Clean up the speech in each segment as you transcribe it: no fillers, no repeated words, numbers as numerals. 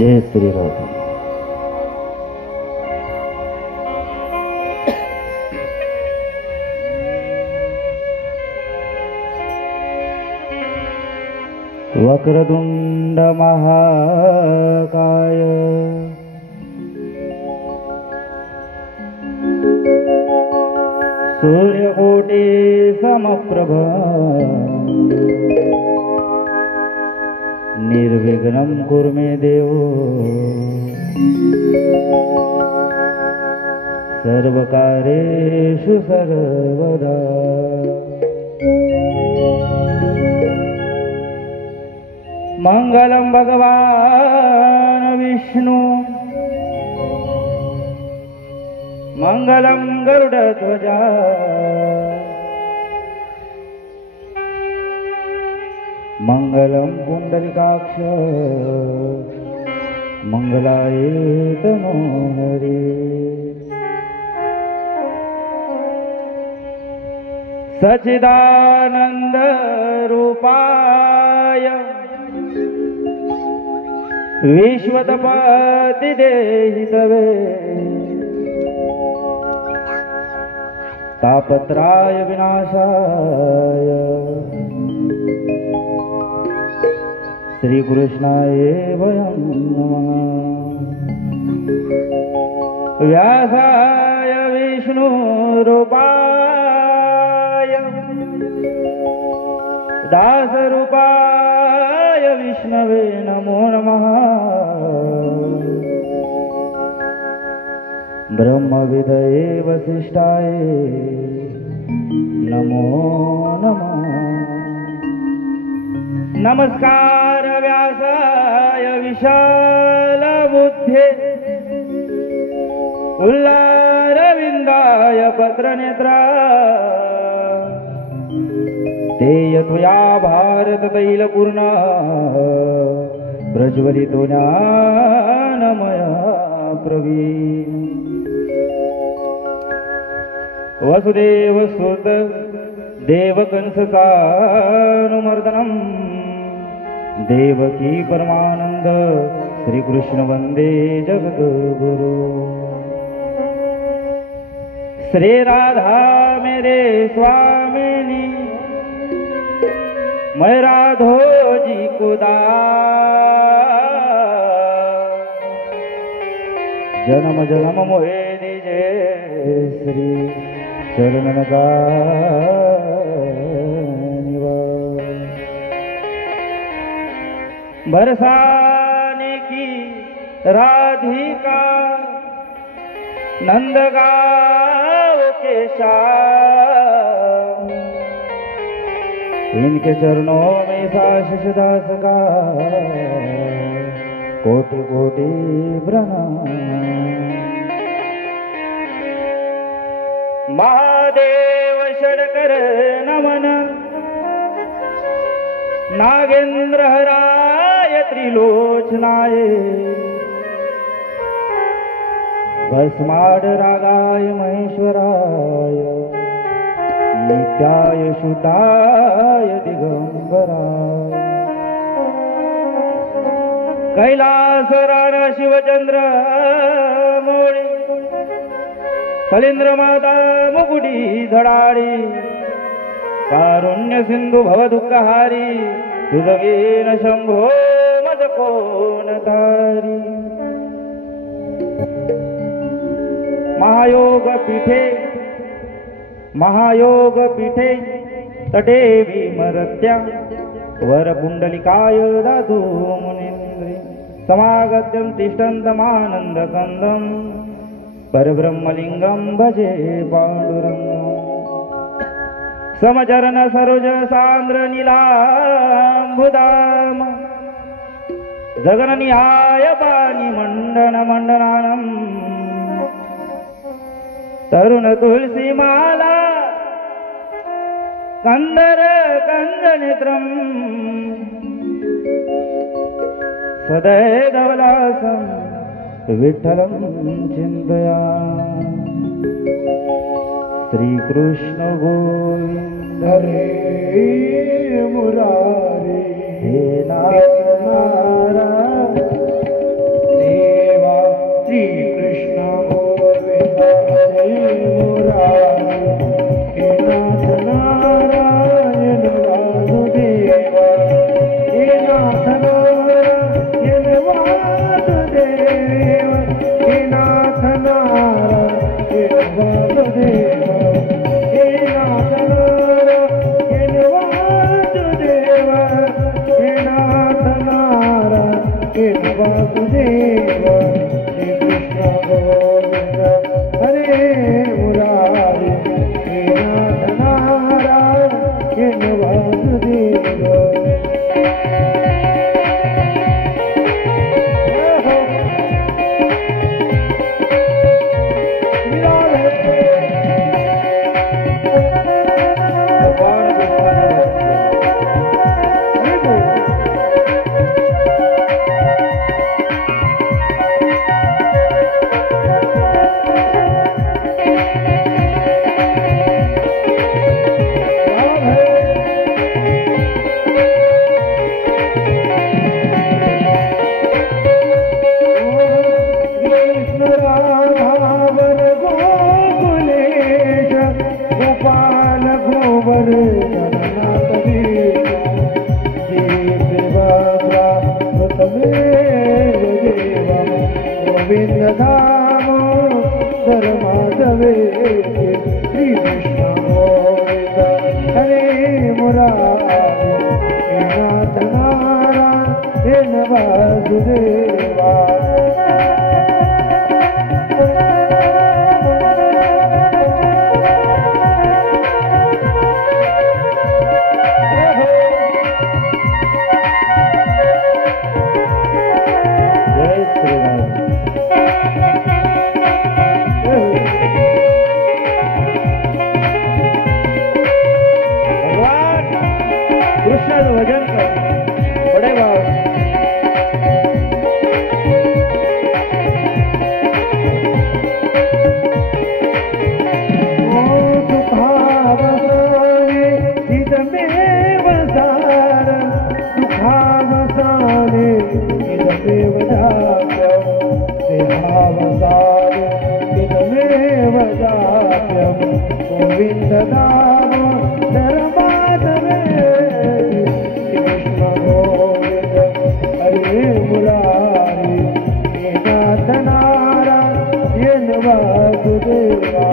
जय श्री राम। वक्रतुंड महाकाय सूर्यकोटि समप्रभ निर्विघ्नं कुरु मे देव सर्वकार्येषु सर्वदा। मंगलम भगवान विष्णु मंगलम गरुड़ध्वजा मंगलम पुंडरीकाक्ष मंगलाय तनोहरि। सच्चिदानंद रूपाय विश्वतपति देहितवे तापत्राय विनाशाय श्री कृष्णाय वयं नमः। व्यासाय विष्णुरूपाय दासरूपाय विष्णवे नमो नमः। ब्रह्मविदये वसिष्ठाय नमो नमः। नमस्कार व्यासाय विशालबुद्धे उल्लारविन्दाय पत्रनेत्रा ते यत्वया भारततैलपूर्णा प्रज्वलितो ज्ञानमया प्रवीण। वसुदेवसुत देवकंसकानुमर्दनं देवकी परमानंद श्रीकृष्ण वंदे जगद्गुरु। श्री राधा मेरे स्वामिनी मैं राधो जी को दास जन्म जन्म मोहे दीजे श्री चरणन का निवास। बरसाने की राधिका नंदगांव के श्याम इनके चरणों में साशिष दास का कोटि कोटि प्रणाम। महादेव षडकर नमन नागेंद्र हराय त्रिलोचनाय भस्माड रागाय महेश्वराय नित्याय शुताय दिगंबराय। कैलासराज शिवचंद्र मौळी फलेंद्र माता मुकुटी धडाडी कारुण्य सिंधू भवदुःखहारी तुझवीन शंभो मज कोण तारी। महायोग पीठे तटे विमरत्या वरपुंडलिकाय दातु मुनीन्द्रे समागत्यं तिष्ठन्तमानन्दकन्दं परब्रह्मलिंगं भजे पाण्डुरङ्गं। समचरण सरोज सान्द्र नीलाम्बुदाम जगन्निहाय पाणि मंडन मंडनानं तरुण तुलसी माला कंदर कंजनेत्रं सदैधवलासं विठ्ठलं चिन्तयामि। श्रीकृष्ण गोविंद रे मुरारी हे नारायण वासुदेव श्री कृष्ण गोविंद हरे मुरारी हे नाथ नारायण वासुदेव धर्माधवे श्री कृष्ण गोविंद हरे मुरारी हे नाथ नारायण वासुदेवा जय श्री राम। भजन कर बड़े भाव सुखावसाने इदमेव सारं सुखावसाने इदमेव जाप्यं देहावसाने इदमेव जाप्यं गोविन्द नाम धर्माधवे हरे मुरारी हे नाथ नारायण वासुदेवा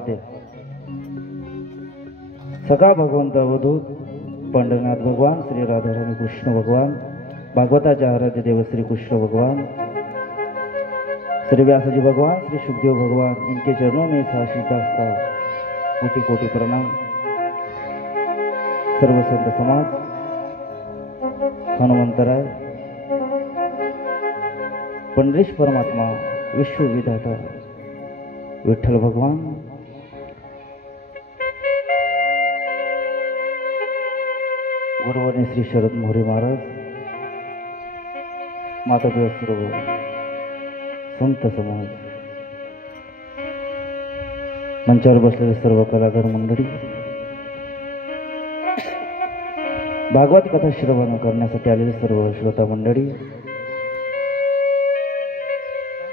आवडते. सगळा भगवंत अवधूत पंढरनाथ भगवान, श्री राधाराणी कृष्ण भगवान, भागवताचे आराध्य देव श्री कृष्ण भगवान, श्री व्यासजी भगवान, श्री सुखदेव भगवान, इनके चरणों में साशीदास कोटि कोटि प्रणाम. सर्व संत समाज, हनुमंतराय, पंढरीश परमात्मा, विश्व विधाता विठ्ठल भगवान, गुरुवर्य श्री शरद मोरे महाराज, मातापिता सर्व संत समाज, मंचावर बसलेले सर्व कलाकार मंडळी, भागवत कथा श्रवण करण्यासाठी आलेले सर्व श्रोता मंडळी,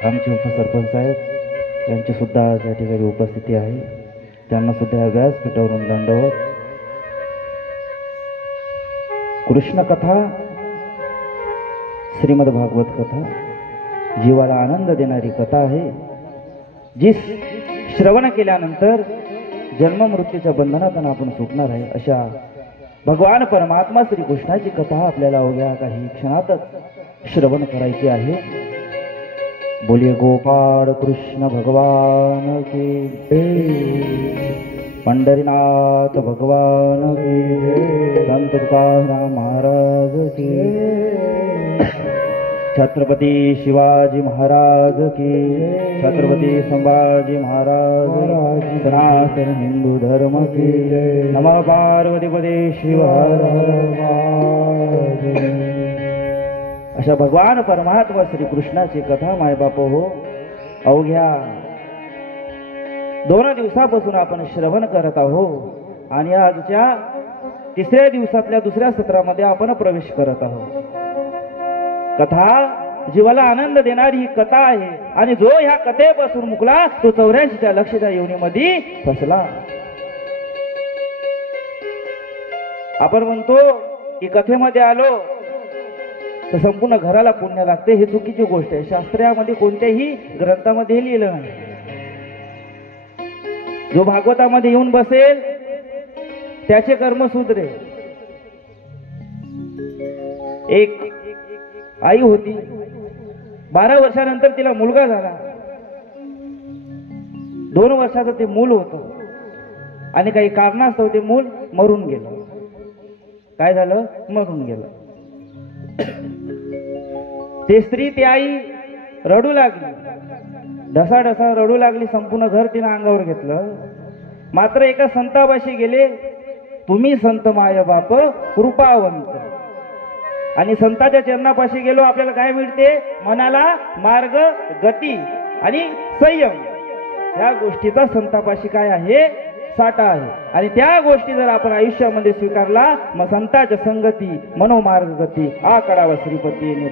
आमचे उपसरपंच साहेब यांची सुद्धा आज या ठिकाणी उपस्थिती आहे. त्यांना सुद्धा या व्यासपीठावरून दंडवत. कृष्ण कथा, श्रीमद भागवत कथा जीवाला आनंद देणारी कथा आहे, जी श्रवण केल्यानंतर जन्म मृत्यूच्या बंधनातून आपण सुटणार आहे. अशा भगवान परमात्मा श्री कृष्णाची कथा आपल्याला अवघ्या काही क्षणातच श्रवण करायची आहे. बोलिए गोपाळ कृष्ण भगवान की जय, पंढरीनाथ भगवान की जय, संत तुकाराम महाराज की जय, छत्रपति शिवाजी महाराज की जय, छत्रपति संभाजी महाराज, सनातन हिंदू धर्म की जय. नमः पार्वती पदे शिव हर हर महादेव. अशा भगवान परमात्मा श्री कृष्णाची कथा मायबाप हो अवघ्या 2 दिवसापासून आपण श्रवण करत आहोत आणि आजच्या 3ऱ्या दिवसातल्या 2ऱ्या सत्रामध्ये आपण प्रवेश करत आहोत. कथा जीवाला आनंद देणारी ही कथा आहे आणि जो ह्या कथेपासून मुकला तो 84च्या लक्षच्या योनीमध्ये फसला. आपण म्हणतो की कथेमध्ये आलो तर संपूर्ण घराला पुण्य लागते. हे चुकीची गोष्ट आहे. शास्त्रामध्ये कोणत्याही ग्रंथामध्ये लिहिलं नाही. जो भागवतामध्ये येऊन बसेल त्याचे कर्म सुधरेल. एक आई होती, 12 वर्षानंतर तिला मुलगा झाला. 2 वर्षाचं ते मूल होतं आणि काही कारणास्तव ते मूल मरून गेलं. काय झालं? मरून गेलं. ते स्त्री, ती आई रडू लागली, ढसाढसा रडू लागली. संपूर्ण घर तिने अंगावर घेतलं. मात्र एका संतापाशी गेले. तुम्ही संत माय बाप कृपावंत. आणि संताच्या चरणापाशी गेलो, आपल्याला काय मिळते? मनाला मार्ग, गती आणि संयम. ह्या गोष्टीचा संतापाशी काय आहे? साठा आहे. आणि त्या गोष्टी जर आपण आयुष्यामध्ये स्वीकारला, मग संताच्या संगती मनोमार्ग गती आ करावा श्रीपती ने.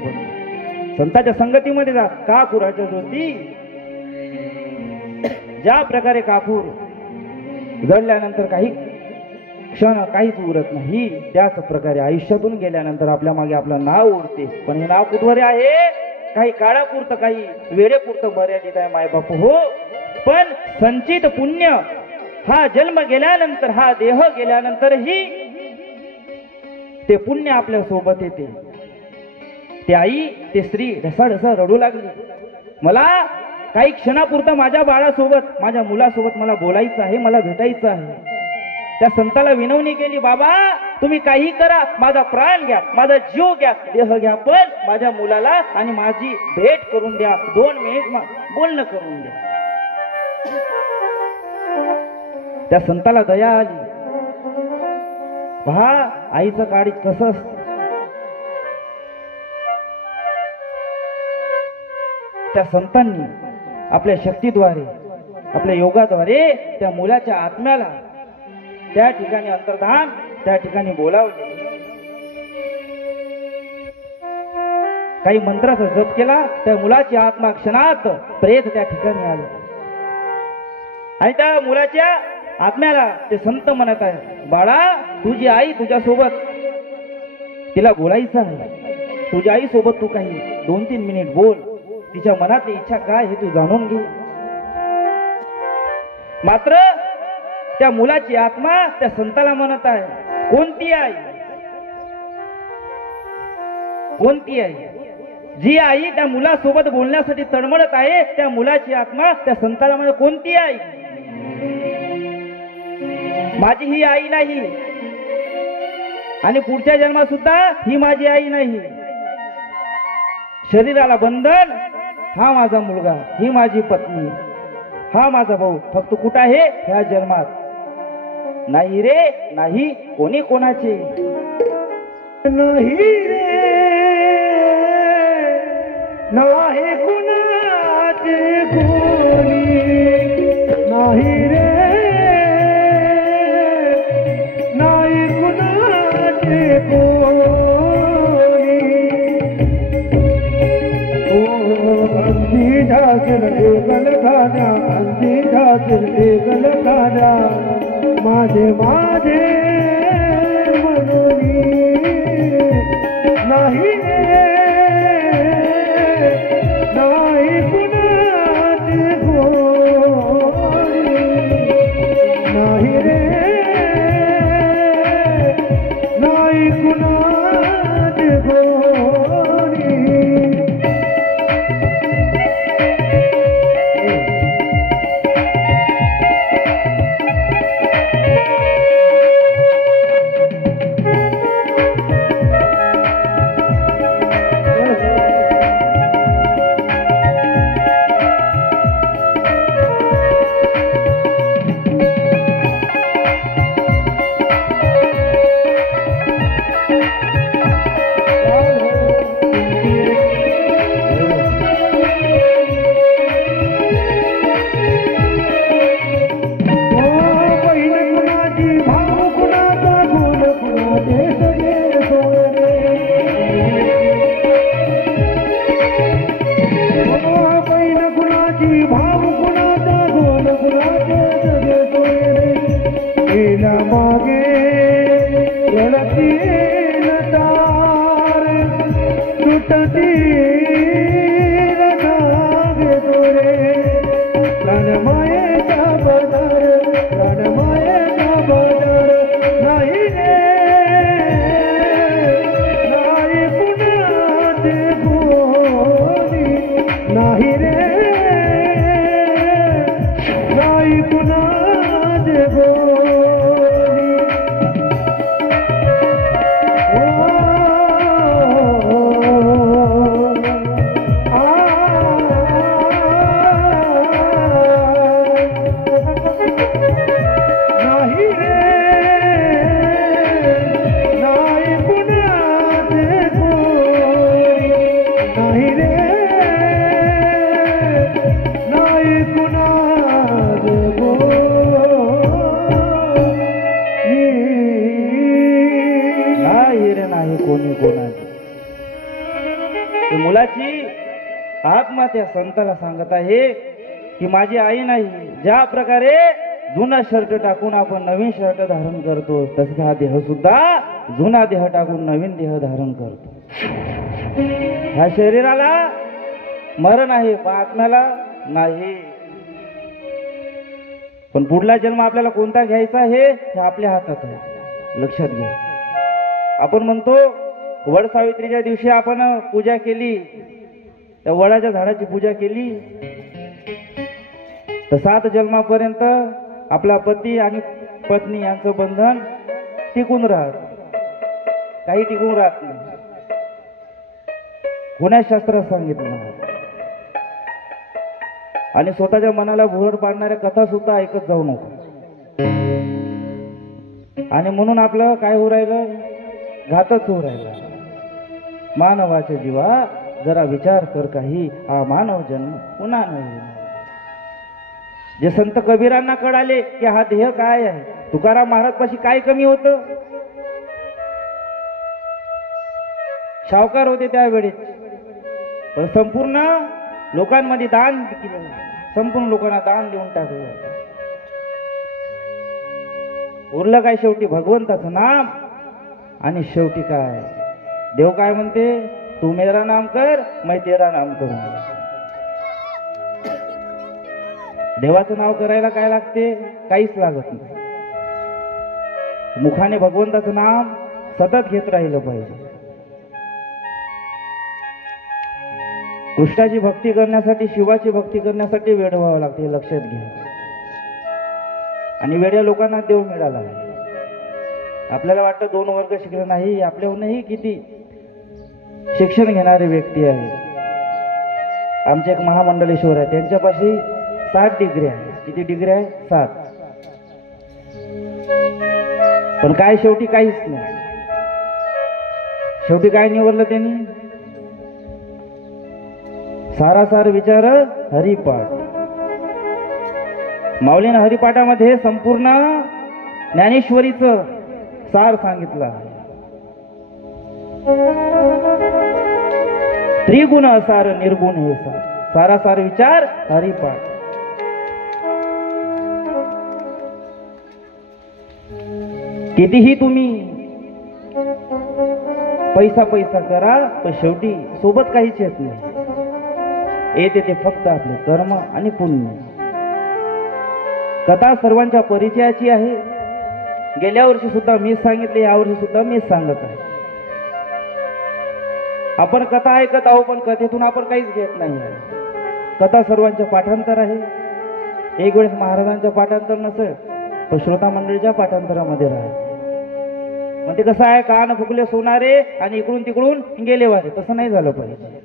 संताच्या संगतीमध्ये जा. कापुराच्या ज्योती, ज्या प्रकारे कापूर जळल्यानंतर काही क्षण काहीच उरत नाही, त्याच प्रकारे आयुष्यातून गेल्यानंतर आपल्या मागे आपलं नाव उरते. पण हे नाव कुठवर आहे? काही काळापुरतं, काही वेळेपुरतं मर्यादित आहे मायबाप हो. पण संचित पुण्य हा जन्म गेल्यानंतर, हा देह गेल्यानंतरही ते पुण्य आपल्या सोबत येते. ती आई, ते स्त्री ढसाढसा रडू लागली. मला काही क्षणापुरता माझ्या बाळासोबत, माझ्या मुलासोबत मला बोलायचं आहे, मला भेटायचं आहे. त्या संताला विनवणी केली, बाबा तुम्ही काही करा, माझा प्राण घ्या, माझा जीव घ्या, देह घ्या, पण माझ्या मुलाला आणि माझी भेट करून द्या. 2 मिनिट बोलणं करून द्या. त्या संताला दया आली. पहा आईचं काळीज कसं असतं. त्या संतांनी आपल्या शक्तीद्वारे, आपल्या योगाद्वारे त्या मुलाच्या आत्म्याला त्या ठिकाणी अंतर्धान, त्या ठिकाणी बोलावले. काही मंत्राचा जप केला. त्या मुलाची आत्मा क्षणात प्रेत त्या ठिकाणी आलं आणि त्या मुलाच्या आत्म्याला ते संत म्हणत आहे, बाळा तुझी आई तुझ्या सोबत, तिला बोलायचं आहे. तुझ्या आई सोबत तू काही 2-3 मिनिट बोल. तिच्या मनातली इच्छा काय हे तू जाणून घे. मात्र त्या मुलाची आत्मा त्या संताला म्हणत आहे, कोणती आई? कोणती आई? जी आई त्या मुलासोबत बोलण्यासाठी तळमळत आहे, त्या मुलाची आत्मा त्या संताला म्हणत, कोणती आई? माझी ही आई नाही आणि पुढच्या जन्मात सुद्धा ही माझी आई नाही. शरीराला बंधन, हा माझा मुलगा, ही माझी पत्नी, हा माझा भाऊ, फक्त कुठं आहे? ह्या जन्मात. नाही रे नाही, कोणी कोणाचे नाही रे नाही, कुणाचे कोणी नाही रे नाही, कुणाचे कोणी. अंधी ढासर एकल खाण्या, अंधी ढासर एकल खाण्या, माझे माझे म्हणून नाही रे नाही, कुणाचे कोणी नाही रे नाही, कुणाचे कोणी. मुलाची आत्मा त्या संताला सांगत आहे की माझी आई नाही. ज्या प्रकारे जुना शर्ट टाकून आपण नवीन शर्ट धारण करतो, तसं हा देह सुद्धा जुना देह टाकून नवीन देह धारण करतो. ह्या शरीराला मरण आहे पण आत्म्याला नाही. पण पुढला जन्म आपल्याला कोणता घ्यायचा हे आपल्या हातात आहे, लक्षात घ्या. आपण म्हणतो वड सावित्रीच्या दिवशी आपण पूजा केली, त्या वडाच्या झाडाची पूजा केली, तर 7 जन्मापर्यंत आपला पती आणि पत्नी यांचं बंधन टिकून राहत, काही टिकून राहत नाही. कोण्या शास्त्रात सांगितलं. आणि स्वतःच्या मनाला भुरळ पाडणाऱ्या कथा सुद्धा ऐकत जाऊ नका. आणि म्हणून आपलं काय होऊ राहिलं, घातच होऊ राहिला. मानवाच्या जीवा जरा विचार कर काही, हा मानव जन्म पुन्हा नाही. जे संत कबीरांना कळाले की हा देह काय आहे, तुकाराम महाराज पाशी काय कमी होतं. सावकार होते त्यावेळेस, पण संपूर्ण लोकांमध्ये दान केलं, संपूर्ण लोकांना दान देऊन टाकलं. उरलं काय शेवटी भगवंताचं नाम. आणि शेवटी काय देव काय म्हणते, तू मेरा नाम कर, मैं तेरा नाम करूंगा. देवाचं नाव करायला काय लागते? काहीच लागत नाही. मुखाने भगवंताचं नाम सतत घेत राहिलं पाहिजे. कृष्णाची भक्ती करण्यासाठी, शिवाची भक्ती करण्यासाठी वेड व्हावं लागते, हे लक्षात घ्या. आणि वेड्या लोकांना देव मिळाला आहे. आपल्याला वाटतं 2 वर्ग शिकलं नाही, आपल्याहूनही किती शिक्षण घेणारे व्यक्ती आहेत. आमचे एक महामंडलेश्वर आहे, त्यांच्यापाशी 7 डिग्री आहे. किती डिग्री आहे? 7. पण काय शेवटी काहीच नाही. शेवटी काय निवडलं त्यांनी? सारासार विचार हरिपाठ. माऊलीनं हरिपाठामध्ये संपूर्ण ज्ञानेश्वरीचं सार सांगितलं आहे. त्रिगुण असार निर्गुण हे सार. सारासार विचार हरिपाठ. कितीही तुम्ही पैसा करा, पण शेवटी सोबत काहीच येत नाही. येते ते फक्त आपले कर्म आणि पुण्य. कथा सर्वांच्या परिचयाची आहे. गेल्या वर्षी सुद्धा मीच सांगितले, यावर्षी सुद्धा मीच सांगत आहे. आपण कथा ऐकत आहोत, पण कथेतून आपण काहीच घेत नाही आहे. कथा सर्वांच्या पाठांतर आहे. एक वेळेस महाराजांच्या पाठांतर नसेल, पण श्रोता मंडळीच्या पाठांतरामध्ये राहते. म्हणजे कसं आहे, कान फुकले सोनारे आणि इकडून तिकडून गेले वारे. तसं नाही झालं पाहिजे.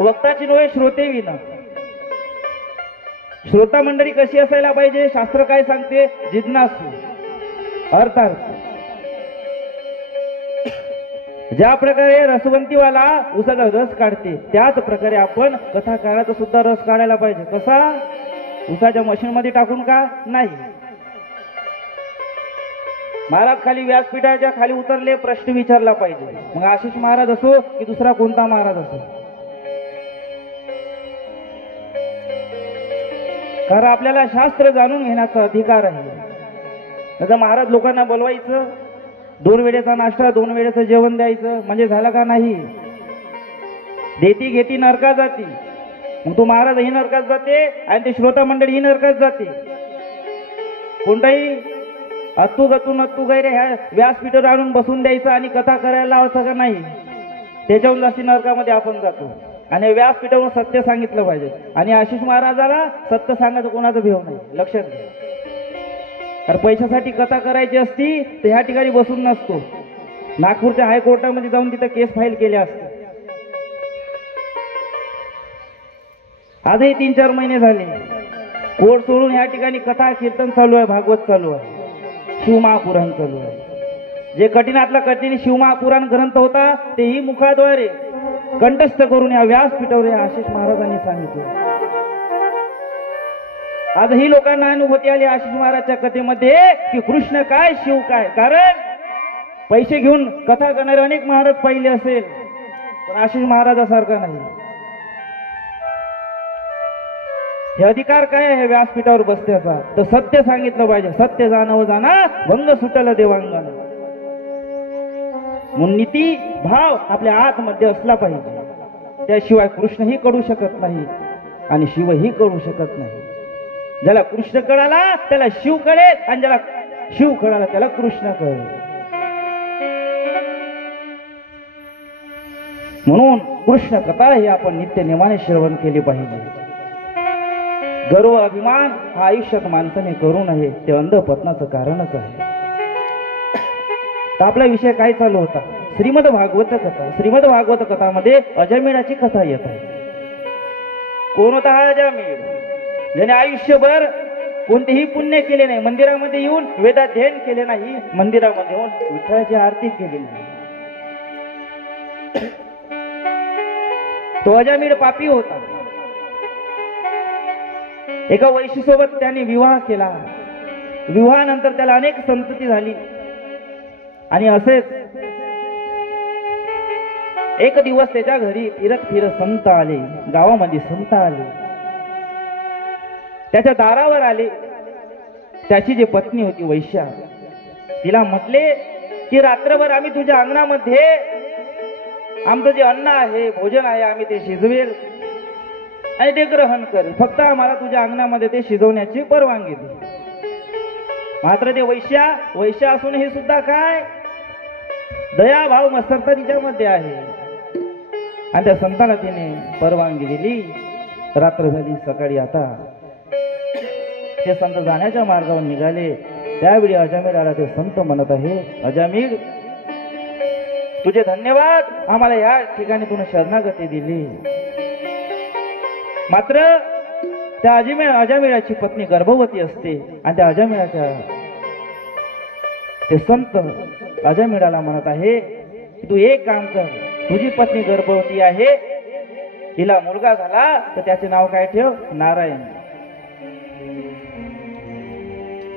वक्ताची नव्हे, श्रोते विना. श्रोता मंडळी कशी असायला पाहिजे? शास्त्र काय सांगते? जिज्ञासू, अर्थार्थ. ज्या प्रकारे रसवंतीवाला उसाचा रस काढते, त्याच प्रकारे आपण कथाकाराचा सुद्धा रस काढायला पाहिजे. कसा? उसाच्या मशीन मध्ये टाकून का? नाही. महाराज खाली व्यासपीठाच्या खाली उतरले, प्रश्न विचारला पाहिजे. मग आशिष महाराज असो की दुसरा कोणता महाराज असो, कारण आपल्याला शास्त्र जाणून घेण्याचा अधिकार आहे. आता महाराज लोकांना बोलवायचं, 2 वेळेचा नाश्ता, 2 वेळेचं जेवण द्यायचं, म्हणजे झालं का? नाही. देती घेती नरकात जाती. मग तो महाराज ही नरकात जाते आणि ते श्रोता मंडळी ही नरकात जाते. कोणताही अत्तू गैरे ह्या व्यासपीठावर आणून बसून द्यायचं आणि कथा करायला लावायचं का? नाही. त्याच्याहून जास्ती नरकामध्ये आपण जातो. आणि व्यासपीठावरून सत्य सांगितलं पाहिजे. आणि आशिष महाराजाला सत्य सांगायचं कोणाचं भेव नाही, लक्षात घ्या. तर पैशासाठी कथा करायची असती तर ह्या ठिकाणी बसून नसतो. नागपूरच्या हायकोर्टामध्ये जाऊन तिथं केस फाईल केल्या असते. आजही 3-4 महिने झाले. कोर्ट सोडून ह्या ठिकाणी कथा कीर्तन चालू आहे, भागवत चालू आहे, शिवमहापुराण चालू आहे. जे कठीणातला कठीण शिवमहापुराण ग्रंथ होता तेही मुखाद्वारे कंठस्थ करून या व्यासपीठावर आशिष महाराजांनी सांगितलं. आजही लोकांना अनुभूती आली आशिष महाराजच्या कथेमध्ये की कृष्ण काय, शिव काय. कारण पैसे घेऊन कथा करणारे अनेक महाराज पाहिले असेल, पण आशिष महाराजासारखा नाही. हे अधिकार काय आहे व्यासपीठावर बसण्याचा? तर सत्य सांगितलं पाहिजे. सत्य जाणव जाणा भंग सुटल देवांगण. म्हणून नीती भाव आपल्या आतमध्ये असला पाहिजे. त्याशिवाय कृष्णही कळू शकत नाही आणि शिवही कळू शकत नाही. ज्याला कृष्ण कळाला त्याला शिव कळेल, आणि ज्याला शिव कळाला त्याला कृष्ण कळेल. म्हणून कृष्ण कथा ही आपण नित्य नेमाने श्रवण केली पाहिजे. गर्व अभिमान हा आयुष्यात माणसाने करू नये, ते अंधपतनाचं कारणच आहे. तर आपला विषय काय चालू होता? श्रीमद भागवत कथा. श्रीमद भागवत कथामध्ये अजमेळाची कथा येत आहे. कोण होता हा अजमेळ? ज्याने आयुष्यभर कोणतेही पुण्य केले नाही, मंदिरामध्ये येऊन वेदाध्ययन केले नाही, मंदिरामध्ये येऊन विठ्ठलाची आरती केली नाही. तो अजमेळ पापी होता. एका वैशीसोबत त्याने विवाह केला. विवाहानंतर त्याला अनेक संतती झाली. आणि असेच एक दिवस त्याच्या घरी फिरत संत आले. गावामध्ये संत आले, त्याच्या दारावर आले. त्याची जी पत्नी होती वैश्या, तिला म्हटले की रात्रभर आम्ही तुझ्या अंगणामध्ये आमचं जे अन्न आहे, भोजन आहे, आम्ही ते शिजवेल. आणि ते ग्रहण करेल. फक्त आम्हाला तुझ्या अंगणामध्ये ते शिजवण्याची परवानगी दे. मात्र ते वैश्य असून हे सुद्धा काय दया भाव मस्तरता तिच्यामध्ये आहे. आणि त्या संताला तिने परवानगी दिली. रात्र झाली. सकाळी आता ते संत जाण्याच्या मार्गावर निघाले. त्यावेळी अजामिळाला ते संत म्हणत आहे, अजामिळ तुझे धन्यवाद, आम्हाला या ठिकाणी तुने शरणागती दिली. मात्र त्या अजामिळाची पत्नी गर्भवती असते. आणि त्या अजामिळाच्या ते संत अजामिळाला म्हणत आहे की तू एक काम कर, तुझी पत्नी गर्भवती आहे, हिला मुलगा झाला तर त्याचे नाव काय ठेव, नारायण.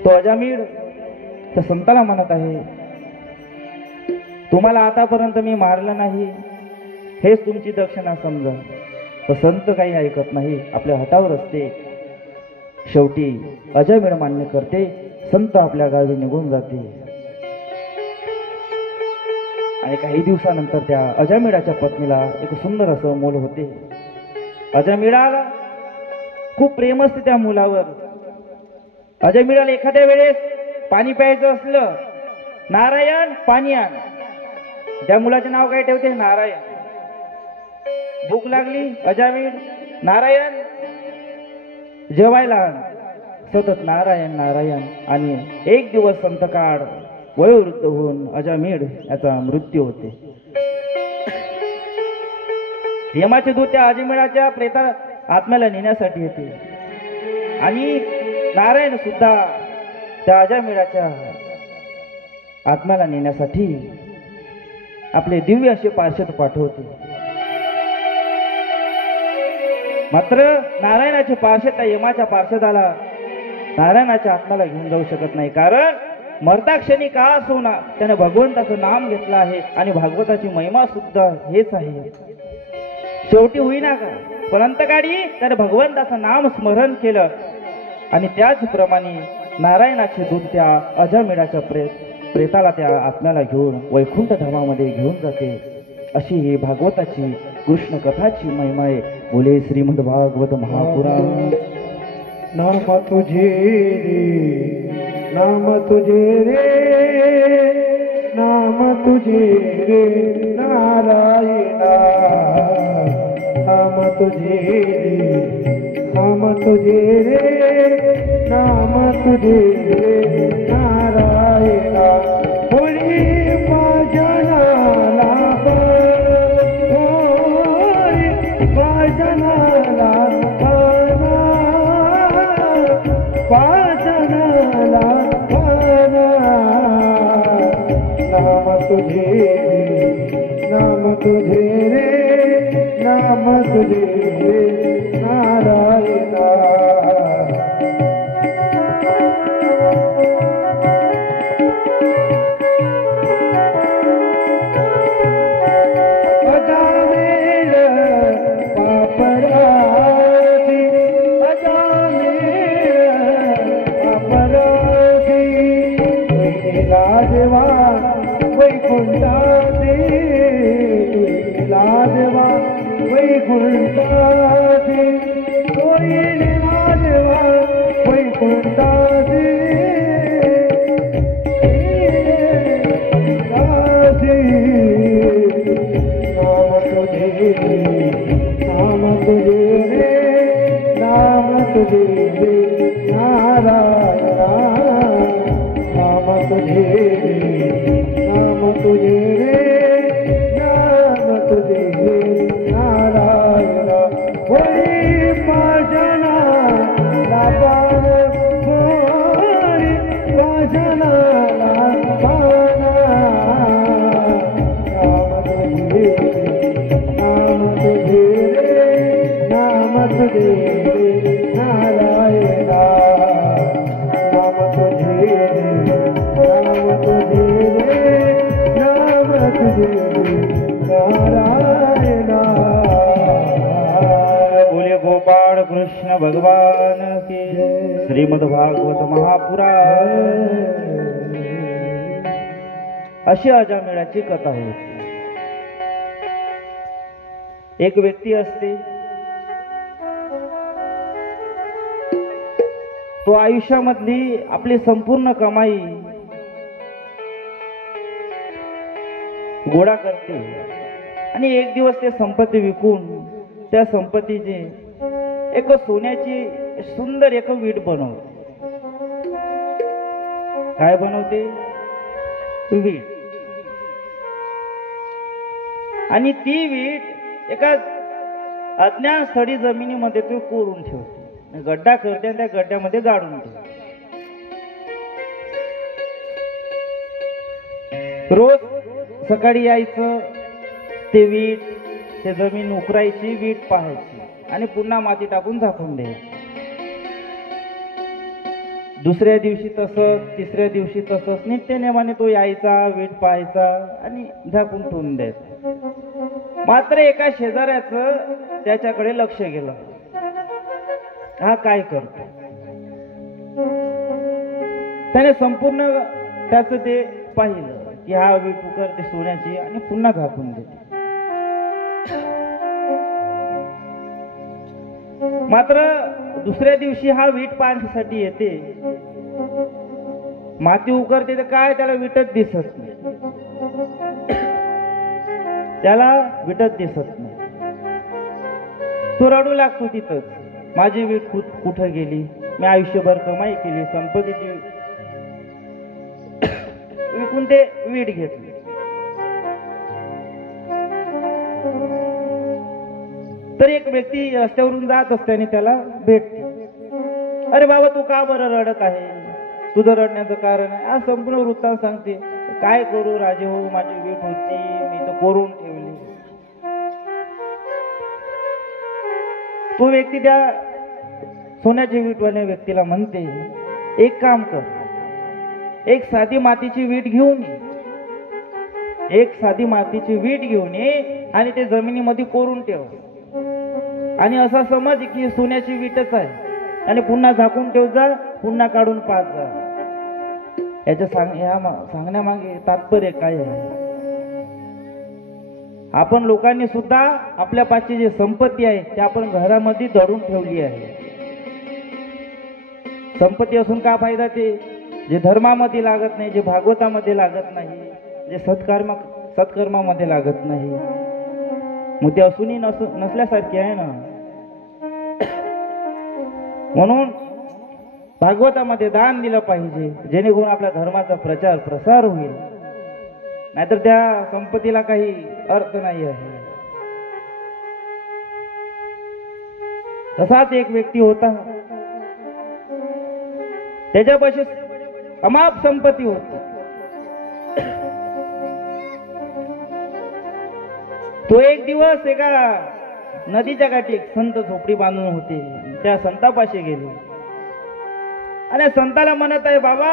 तो अजामिळ त्या संताला म्हणत आहे, तुम्हाला आतापर्यंत मी मारलं नाही, हेच तुमची दक्षिणा समजा. पण संत काही ऐकत नाही, आपल्या हातावर असते. शेवटी अजामिळ मान्य करते. संत आपल्या गावी निघून जाते. आणि काही दिवसानंतर त्या अजामिळाच्या पत्नीला एक सुंदर असं मूल होते. अजामिळाला खूप प्रेम असते त्या मुलावर. अजामिळाला एखाद्या वेळेस पाणी प्यायचं असलं, नारायण पाणी आण. त्या मुलाचे नाव काय ठेवते, नारायण. भूक लागली, अजामिळ नारायण. जेवायला आण, सतत नारायण नारायण. आणि एक दिवस संतकाळ वयोवृद्ध होऊन अजामिळ याचा मृत्यू होते. यमाचे दूत त्या अजामिळाच्या प्रेता आत्म्याला नेण्यासाठी येते. आणि नारायण सुद्धा त्या अजामिळाच्या आत्म्याला नेण्यासाठी आपले दिव्य असे पार्षद पाठवते. मात्र नारायणाचे पार्षद त्या यमाच्या पार्षदाला नारायणाच्या आत्म्याला घेऊन जाऊ शकत नाही. कारण मर्ताक्षणी का असोना त्याने भगवंताचं नाम घेतलं आहे. आणि भागवताची महिमा सुद्धा हेच आहे. शेवटी होईना का, पण अंतकाळी त्याने भगवंताचं नाम स्मरण केलं. आणि त्याचप्रमाणे नारायणाचे दूत त्या अजामिळाच्या प्रेताला त्या आत्म्याला घेऊन वैकुंठ धामामध्ये घेऊन जाते. अशी ही भागवताची कृष्ण कथाची महिमा आहे. बोले श्रीमद भागवत महापुराण. नाम तुझे रे, नाम तुझे रे, नाम तुझे रे नारायणा. नाम तुझे रे, नाम तुझे रे, नाम तुझे रे नारायणा. होळी भजनाला नाम तुझे रे, नाम तुझे रे नारायणा. अजामिळ पापराधी, अजामिळ पापराधी, देवा वैकुंठाचे, देवा वैकुंठाचे, देवा वैकुंठाचे. नाम तुझे रे, नाम तुझे रे नारायणा. नाम तुझे रे, नाम तुझे रे, नाम तुझे रे नारायणा. होळी भजना लापान, होळी भजना लापान. नाम तुझे रे, नाम तुझे रे नारायणा. नाम तुझे रे, नाम तुझे रे, नाम तुझे रे नारायणा. बोले गोपाळ कृष्ण भगवान के. श्रीमद भागवत महापुराण. अशी अजामिळाची कथा होती. एक व्यक्ती असते, तो आयुष्यामधली आपली संपूर्ण कमाई गोळा करते आणि एक दिवस ते संपत्ती विकून त्या संपत्तीची एक सोन्याची सुंदर एक वीट बनवते. काय बनवते? वीट. आणि ती वीट एका अज्ञात स्थळी जमिनीमध्ये तो कोरून ठेवते, गड्डा करते आणि त्या गड्ड्यामध्ये गाडून ठेवते. रोज सकाळी यायचं, ते वीट, ते जमीन उकरायची, वीट पाहायची आणि पुन्हा माती टाकून झाकून द्यायची. दुसऱ्या दिवशी तसंच, तिसऱ्या दिवशी तसंच, नित्यनेमाने तो यायचा, वीट पाहायचा आणि झाकून ठेवून द्यायचा. मात्र एका शेजाऱ्याचं त्याच्याकडे लक्ष गेलं. हा काय करतो? त्याने संपूर्ण त्याचं ते पाहिलं की हा वीट उकरते सोन्याची आणि पुन्हा झाकून देते. मात्र दुसऱ्या दिवशी हा वीट पाहण्यासाठी येते. माती उकरते तर काय त्याला विटच दिसत नाही, त्याला विटच दिसत नाही. तो रडू लागतो तिथंच, माझी वीट कुठं गेली? मी आयुष्यभर कमाई केली, संपत्तीची विकून ते वीट घेतली. तर एक व्यक्ती रस्त्यावरून जात असताना त्याला भेटते. अरे बाबा, तू का बरं रडत आहे? तुझं रडण्याचं कारण आहे? आज संपूर्ण वृत्तांत सांगते. काय करू राजे हो, माझी वीट होती, मी तर कोरून ठेवली. तो व्यक्ती त्या सोन्याची वीटवाल्या व्यक्तीला म्हणते, एक काम कर, एक साधी मातीची वीट घेऊन ये, एक साधी मातीची वीट घेऊन ये आणि ते जमिनीमध्ये कोरून ठेव आणि असा समज की सोन्याची वीटच आहे आणि पुन्हा झाकून ठेव जा, पुन्हा काढून पाहत जा. याच्या सांगण्यामागे तात्पर्य काय आहे? आपण लोकांनी सुद्धा आपल्या पाचची जी संपत्ती आहे ते आपण घरामध्ये दडून ठेवली आहे. संपत्ती असून का फायदा? ते जे धर्मामध्ये लागत नाही, जे भागवतामध्ये लागत नाही, जे सत्कर्मामध्ये लागत नाही, मग ते असूनही नसल्यासारखे आहे ना. म्हणून भागवतामध्ये दान दिलं पाहिजे, जेणेकरून आपल्या धर्माचा प्रचार प्रसार होईल. नाहीतर त्या संपत्तीला काही अर्थ नाही आहे. तसाच एक व्यक्ती होता, त्याच्यापाशी अमाप संपत्ती होती. तो एक दिवस एका नदीच्या काठी एक संत झोपडी बांधून होते. त्या संतापाशी गेले आणि संताला म्हणत आहे, बाबा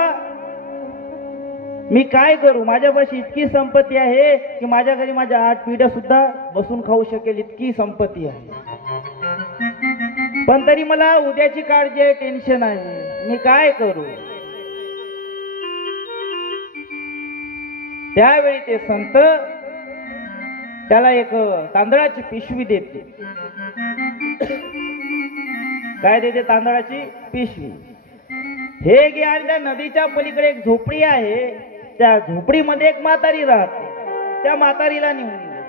मी काय करू? माझ्यापाशी इतकी संपत्ती आहे की माझ्या घरी माझ्या 8 पिढ्या सुद्धा बसून खाऊ शकेल इतकी संपत्ती आहे, पण तरी मला उद्याची काळजी आहे, टेन्शन आहे, मी काय करू? त्यावेळी ते संत त्याला एक तांदळाची पिशवी देते. काय देते? तांदळाची पिशवी. हे घे आणि त्या नदीच्या पलीकडे एक झोपडी आहे, त्या झोपडीमध्ये एक म्हातारी राहते, त्या म्हातारीला नेऊन दे.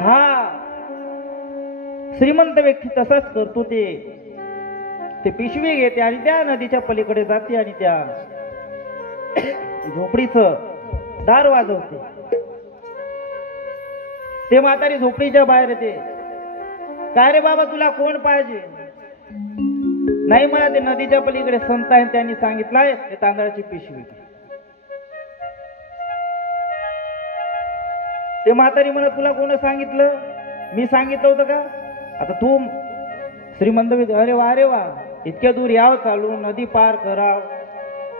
हा श्रीमंत व्यक्ती तसाच करतो. ते पिशवी घेते आणि त्या नदीच्या पलीकडे जाते आणि त्या झोपडीचं दार वाजवते. ते म्हातारी झोपडीच्या बाहेर येते. काय रे बाबा, तुला कोण पाहिजे? नाही, मला ते नदीच्या पलीकडे संत आहे, त्यांनी सांगितलंय ते तांदळाची पिशवी. ते म्हातारी म्हणत, तुला कोण सांगितलं? मी सांगितलं होतं का? आता तू श्रीमंत, अरे वा, इतक्या दूर याव चालून, नदी पार कराव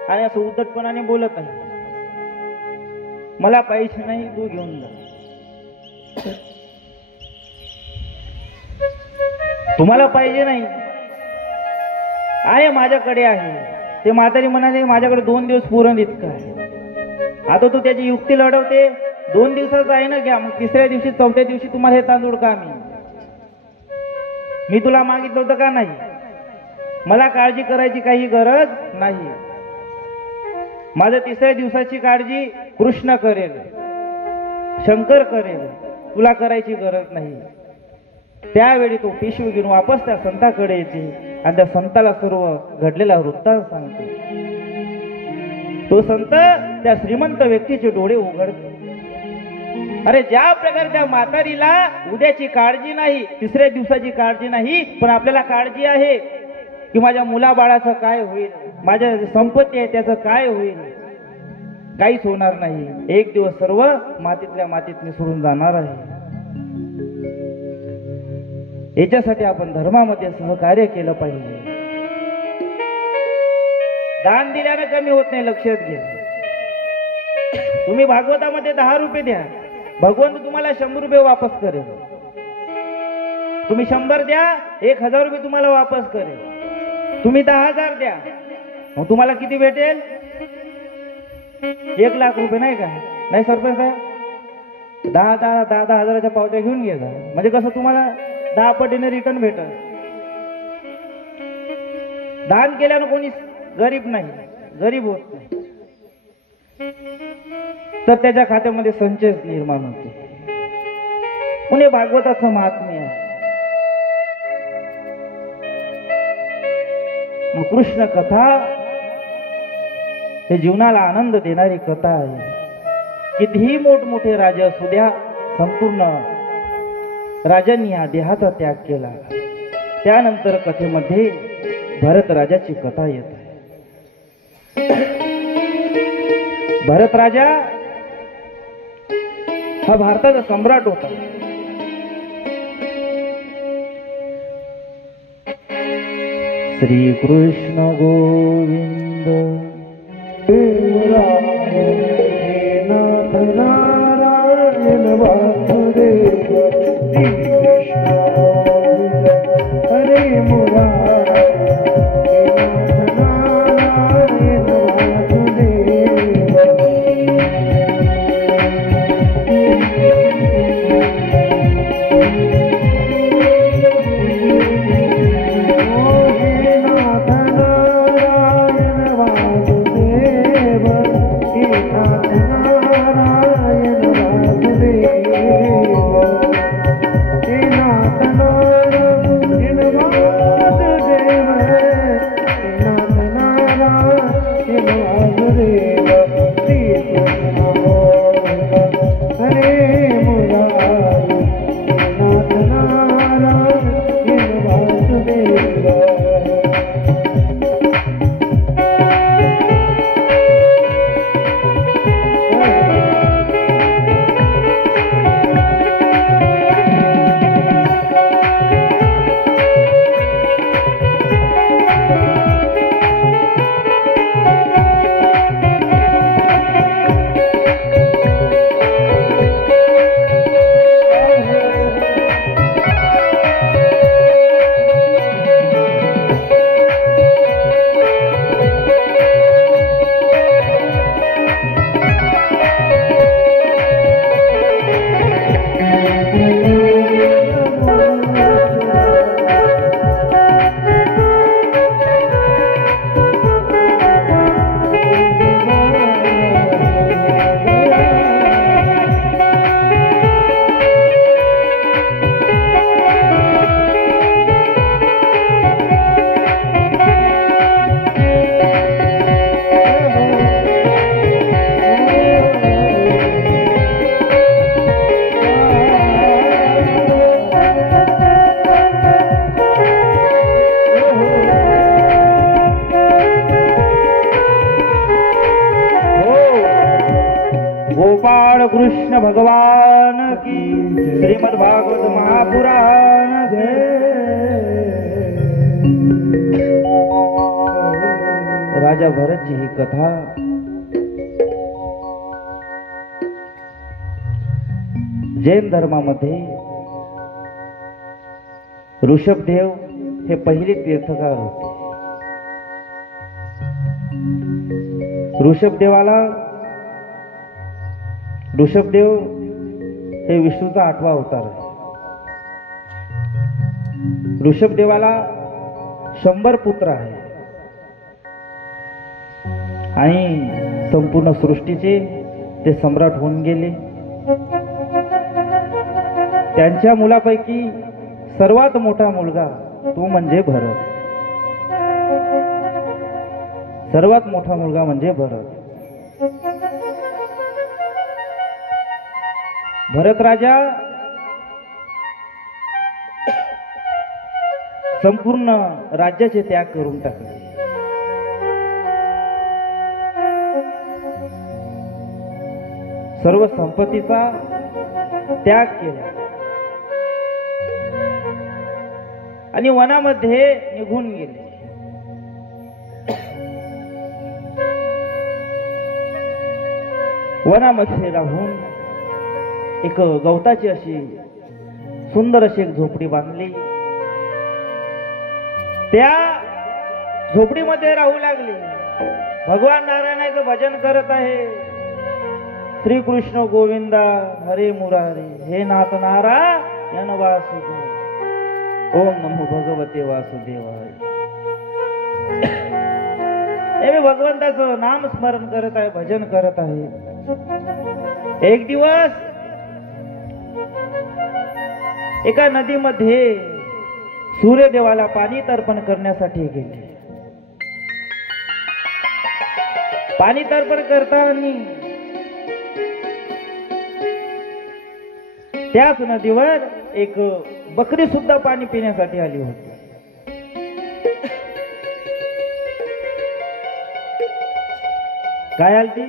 आणि असं उद्धटपणाने बोलत आहे. मला पैसे नाही, तू घेऊन जा. तुम्हाला पाहिजे नाही? आहे, माझ्याकडे आहे. ते म्हातारी म्हणाले, माझ्याकडे 2 दिवस पुरण इतकं आहे. आता तू त्याची युक्ती लढवते. 2 दिवसाचं आहे ना, घ्या. मग तिसऱ्या दिवशी, चौथ्या दिवशी तुम्हाला हे तांदूळ का मी? मी तुला मागितलं होतं का नाही? मला काळजी करायची काही गरज नाही. माझं 3ऱ्या दिवसाची काळजी कृष्ण करेल, शंकर करेल, तुला करायची गरज नाही. त्यावेळी तो पिशवी घेऊन वापस त्या संताकडे येते आणि त्या संताला सर्व घडलेला वृत्तांत सांगतो. तो संत त्या श्रीमंत व्यक्तीचे डोळे उघडतो. अरे ज्या प्रकारे त्या म्हातारीला उद्याची काळजी नाही, 3ऱ्या दिवसाची काळजी नाही, पण आपल्याला काळजी आहे की माझ्या मुलाबाळाचं काय होईल, माझ्या संपत्ती आहे त्याचं काय होईल. काहीच होणार नाही. एक दिवस सर्व मातीतल्या मातीत मिसळून जाणार आहे. याच्यासाठी आपण धर्मामध्ये सहकार्य केलं पाहिजे. दान दिल्याने कमी होत नाही, लक्षात घ्या. तुम्ही भागवतामध्ये 10 रुपये द्या, भगवंत तुम्हाला 100 रुपये वापस करेल. तुम्ही 100 द्या, 1000 रुपये तुम्हाला वापस करेल. तुम्ही 10,000 द्या, मग तुम्हाला किती भेटेल? 1,00,000 रुपये, नाही का? नाही सरपंच साहेब, 10 हजाराच्या पावत्या घेऊन घे जा, म्हणजे कसं तुम्हाला 10 पटीने रिटर्न भेटल. दान केल्यानं कोणी गरीब नाही, गरीब होत नाही, तर त्याच्या खात्यामध्ये संचय निर्माण होते. पुणे भागवताचं महात्म्य आहे. कृष्ण कथा हे जीवनाला आनंद देणारी कथा आहे. कितीही मोठमोठे राजे असू द्या, संपूर्ण राजांनी या देहाचा त्याग केला. त्यानंतर कथेमध्ये भरत राजाची कथा येत आहे. भरत राजा हा भारताचा सम्राट होता. श्री कृष्ण गोविंद नाथ नारायण वासुदेव श्री कृष्ण हरे मुरारी नाथ नारायण वासुदेव. गोपाळ कृष्ण भगवान की श्रीमद भागवत महापुराण राजा भरतची ही कथा जैन धर्मामध्ये ऋषभदेव हे पहिले तीर्थकार होते. ऋषभदेव हे विष्णूचा 8वा अवतार आहे. ऋषभदेवाला 100 पुत्र आहे आणि संपूर्ण सृष्टीचे ते सम्राट होऊन गेले. त्यांच्या मुलापैकी सर्वात मोठा मुलगा तो म्हणजे भरत. सर्वात मोठा मुलगा म्हणजे भरत. भरत राजा संपूर्ण राज्याचे त्याग करून टाकले. सर्व संपत्तीचा त्याग केला आणि वनामध्ये निघून गेले. वनामध्ये राहून एक गवताची अशी सुंदर अशी एक झोपडी बांधली. त्या झोपडीमध्ये राहू लागली. भगवान नारायणाचं भजन करत आहे. श्री कृष्ण गोविंदा हरे मुरारी हे नाथ नारायण वासुदेव. ओम नमो भगवते वासुदेवाय. मी भगवंताचं नाम स्मरण करत आहे, भजन करत आहे. एक दिवस एका नदीमध्ये सूर्यदेवाला पाणी तर्पण करण्यासाठी गेले. पाणी तर्पण करताना त्याच नदीवर एक बकरी सुद्धा पाणी पिण्यासाठी आली होती. काय आलती?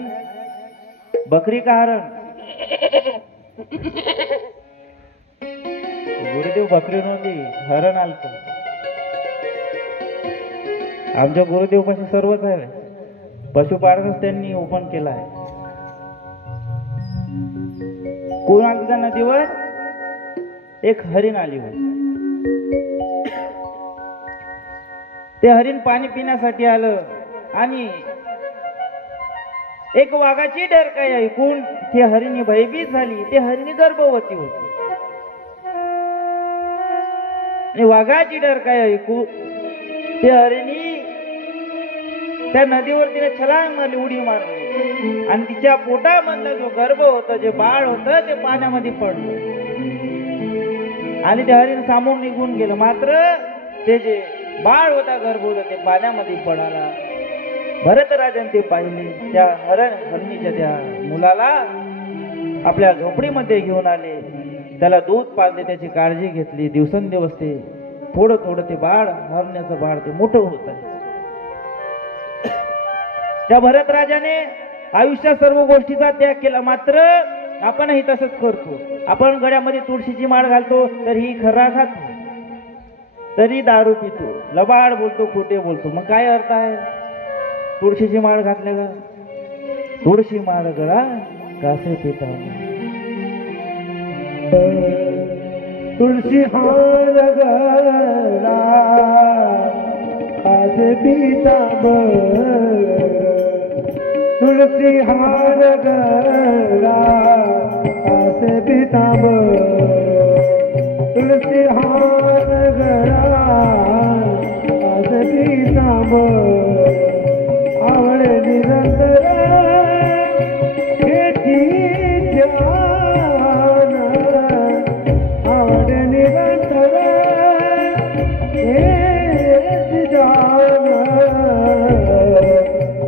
बकरी का हरण? गुरुदेव बकरी नव्हती, हरण आलत. आमच्या गुरुदेव पाशी सर्वच आहे. पशुपालनच त्यांनी ओपन केला आहे. कोण आलं त्या नदीवर? एक हरिण आली होती. ते हरिण पाणी पिण्यासाठी आलं आणि एक वाघाची डरकाई ऐकून ती हरिणी भयभीत झाली. ती हरिणी गर्भवती होती आणि वाघाची डरकाई ऐकून ती हरिणी त्या नदीवर तिने छलांग मारली, उडी मारली आणि तिच्या पोटामधलं जो गर्भ होता, जे बाळ होतं, ते पाण्यामध्ये पडलं आणि ते हरिण सामोर निघून गेलं. मात्र ते जे बाळ होता, गर्भ होता, ते पाण्यामध्ये पडाला. भरत राजाने ते पाहिले. त्या हरणीच्या त्या मुलाला आपल्या झोपडीमध्ये घेऊन आले. त्याला दूध पाजले, त्याची काळजी घेतली. दिवसेंदिवस ते थोडं थोडं ते बाळ, हरण्याचं बाळ ते मोठं होत आहे. त्या भरत राजाने आयुष्यात सर्व गोष्टीचा त्याग केला. मात्र आपणही तसंच करतो. आपण गळ्यामध्ये तुळशीची माळ घालतो, तरीही खरा खातो, तरी दारू पितो, लबाड बोलतो, खोटे बोलतो. मग काय अर्थ आहे तुळशीची माळ घातल्या का? तुळशी माळ गळा कासे पिता. तुळशी हार गळा कासे पिता. तुळसी हार गळा कासे पिता. तुळसी हार गळा कासे पिता. आवड निरंतर घेती ध्यान. आवड निरंतर घेती ध्यान.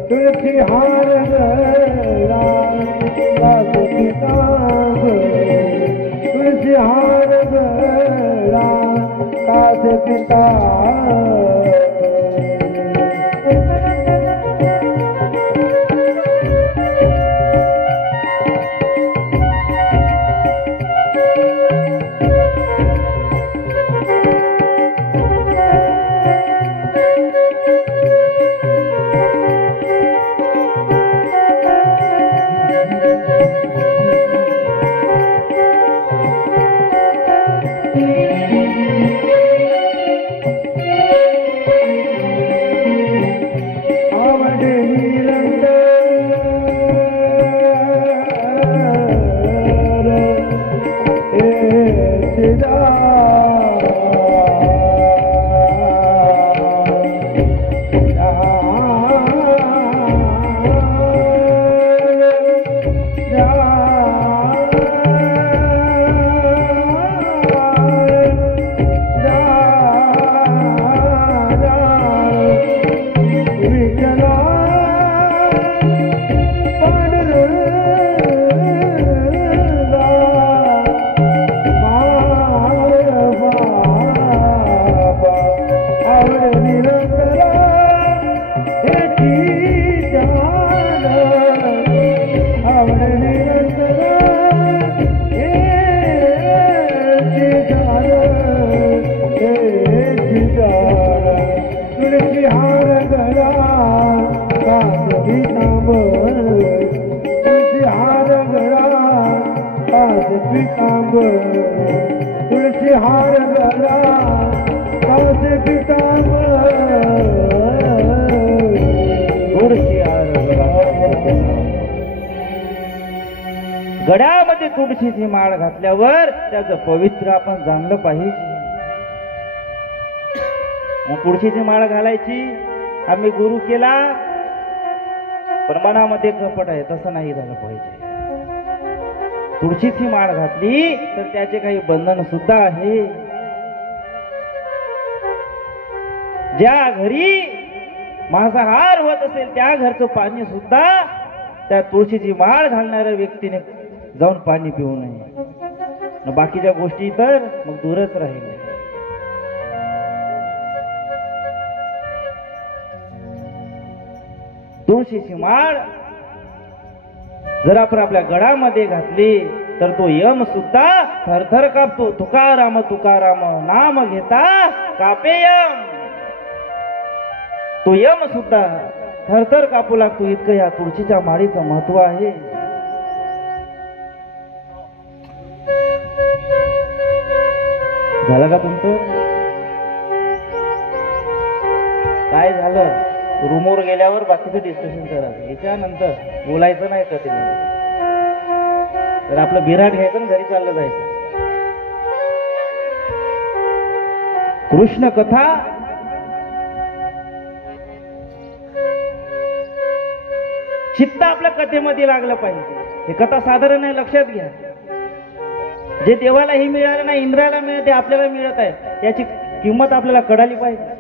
तुळशी हार गळा कासे पिता. तुळशी हार गळा कासे पिता. तुळशी हार गळा कास पितांबर तुळशी हार गळा कास पितांबर तुळशी हार गळा कास पितांबर तुळशी हार गळा गड्यामध्ये तुळशीची माळ घातल्यावर त्याचं पवित्र आपण जाणलं पाहिजे. तुळशीची माळ घालायची आम्ही गुरु केला पण मनामध्ये कपट आहे तसं नाही झालं पाहिजे. तुळशीची माळ घातली तर त्याचे काही बंधन सुद्धा आहे. ज्या घरी मांसाहार होत असेल त्या घरचं पाणी सुद्धा त्या तुळशीची माळ घालणाऱ्या व्यक्तीने जाऊन पाणी पिऊ नये. बाकीच्या गोष्टी तर मग दूरच राहील. तुळशीची माळ जर आपण आपल्या गळामध्ये घातली तर तो यम सुद्धा थरथर कापतो. तुकाराम तुकाराम नाम घेता कापे यम. तो यम सुद्धा थरथर कापू लागतो. इतकं या तुळशीच्या माळीचं महत्व आहे. झालं का तुमचं? काय झालं? रूमवर गेल्यावर बाकीचं डिस्कशन करा. याच्यानंतर बोलायचं नाही कधी. तर आपलं बिराट घ्यायचं आणि घरी चाललं जायचं. कृष्ण कथा चित्त आपल्या कथेमध्ये लागलं पाहिजे. हे कथा साधारण आहे, लक्षात घ्या. जे देवालाही मिळालं नाही, इंद्राला मिळत ते आपल्याला मिळत आहे, याची किंमत आपल्याला कळाली पाहिजे.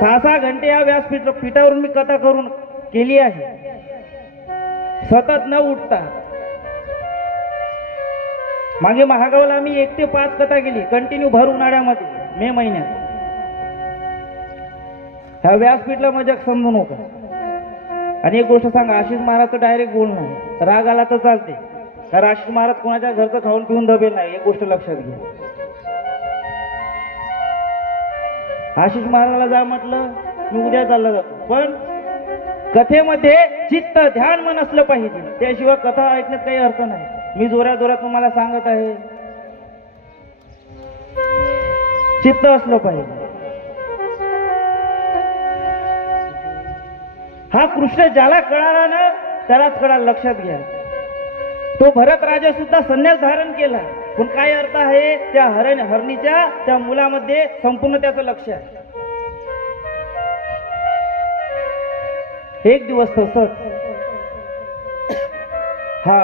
6-6 घंटे या व्यासपीठावरून मी कथा करून केली आहे, सतत न उठता. मागे महागावला आम्ही 1 ते 5 कथा केली कंटिन्यू भर उन्हाळ्यामध्ये मे महिन्यात. ह्या व्यासपीठला मजाक समजू नका. आणि एक गोष्ट सांगा, आशिष महाराजचं डायरेक्ट बोलणं आहे. राग आला तर चालते, कारण आशिष महाराज कोणाच्या घरचं खाऊन पिऊन दबेल नाही, एक गोष्ट लक्षात घ्या. आशिष महाराजाला जा म्हटलं मी उद्या चालला जातो, पण कथेमध्ये चित्त ध्यान मन असलं पाहिजे. त्याशिवाय कथा ऐकण्यात काही अर्थ नाही. मी जोऱ्या जोरात तुम्हाला सांगत आहे, चित्त असलं पाहिजे. हा कृष्ण ज्याला कळाला ना त्यालाच कळाला, लक्षात घ्या. तो भरत राजा सुद्धा संन्यास धारण केला, पण काय अर्थ आहे त्या हरणीच्या त्या मुलामध्ये संपूर्ण त्याचं लक्ष आहे. एक दिवस तसंच हा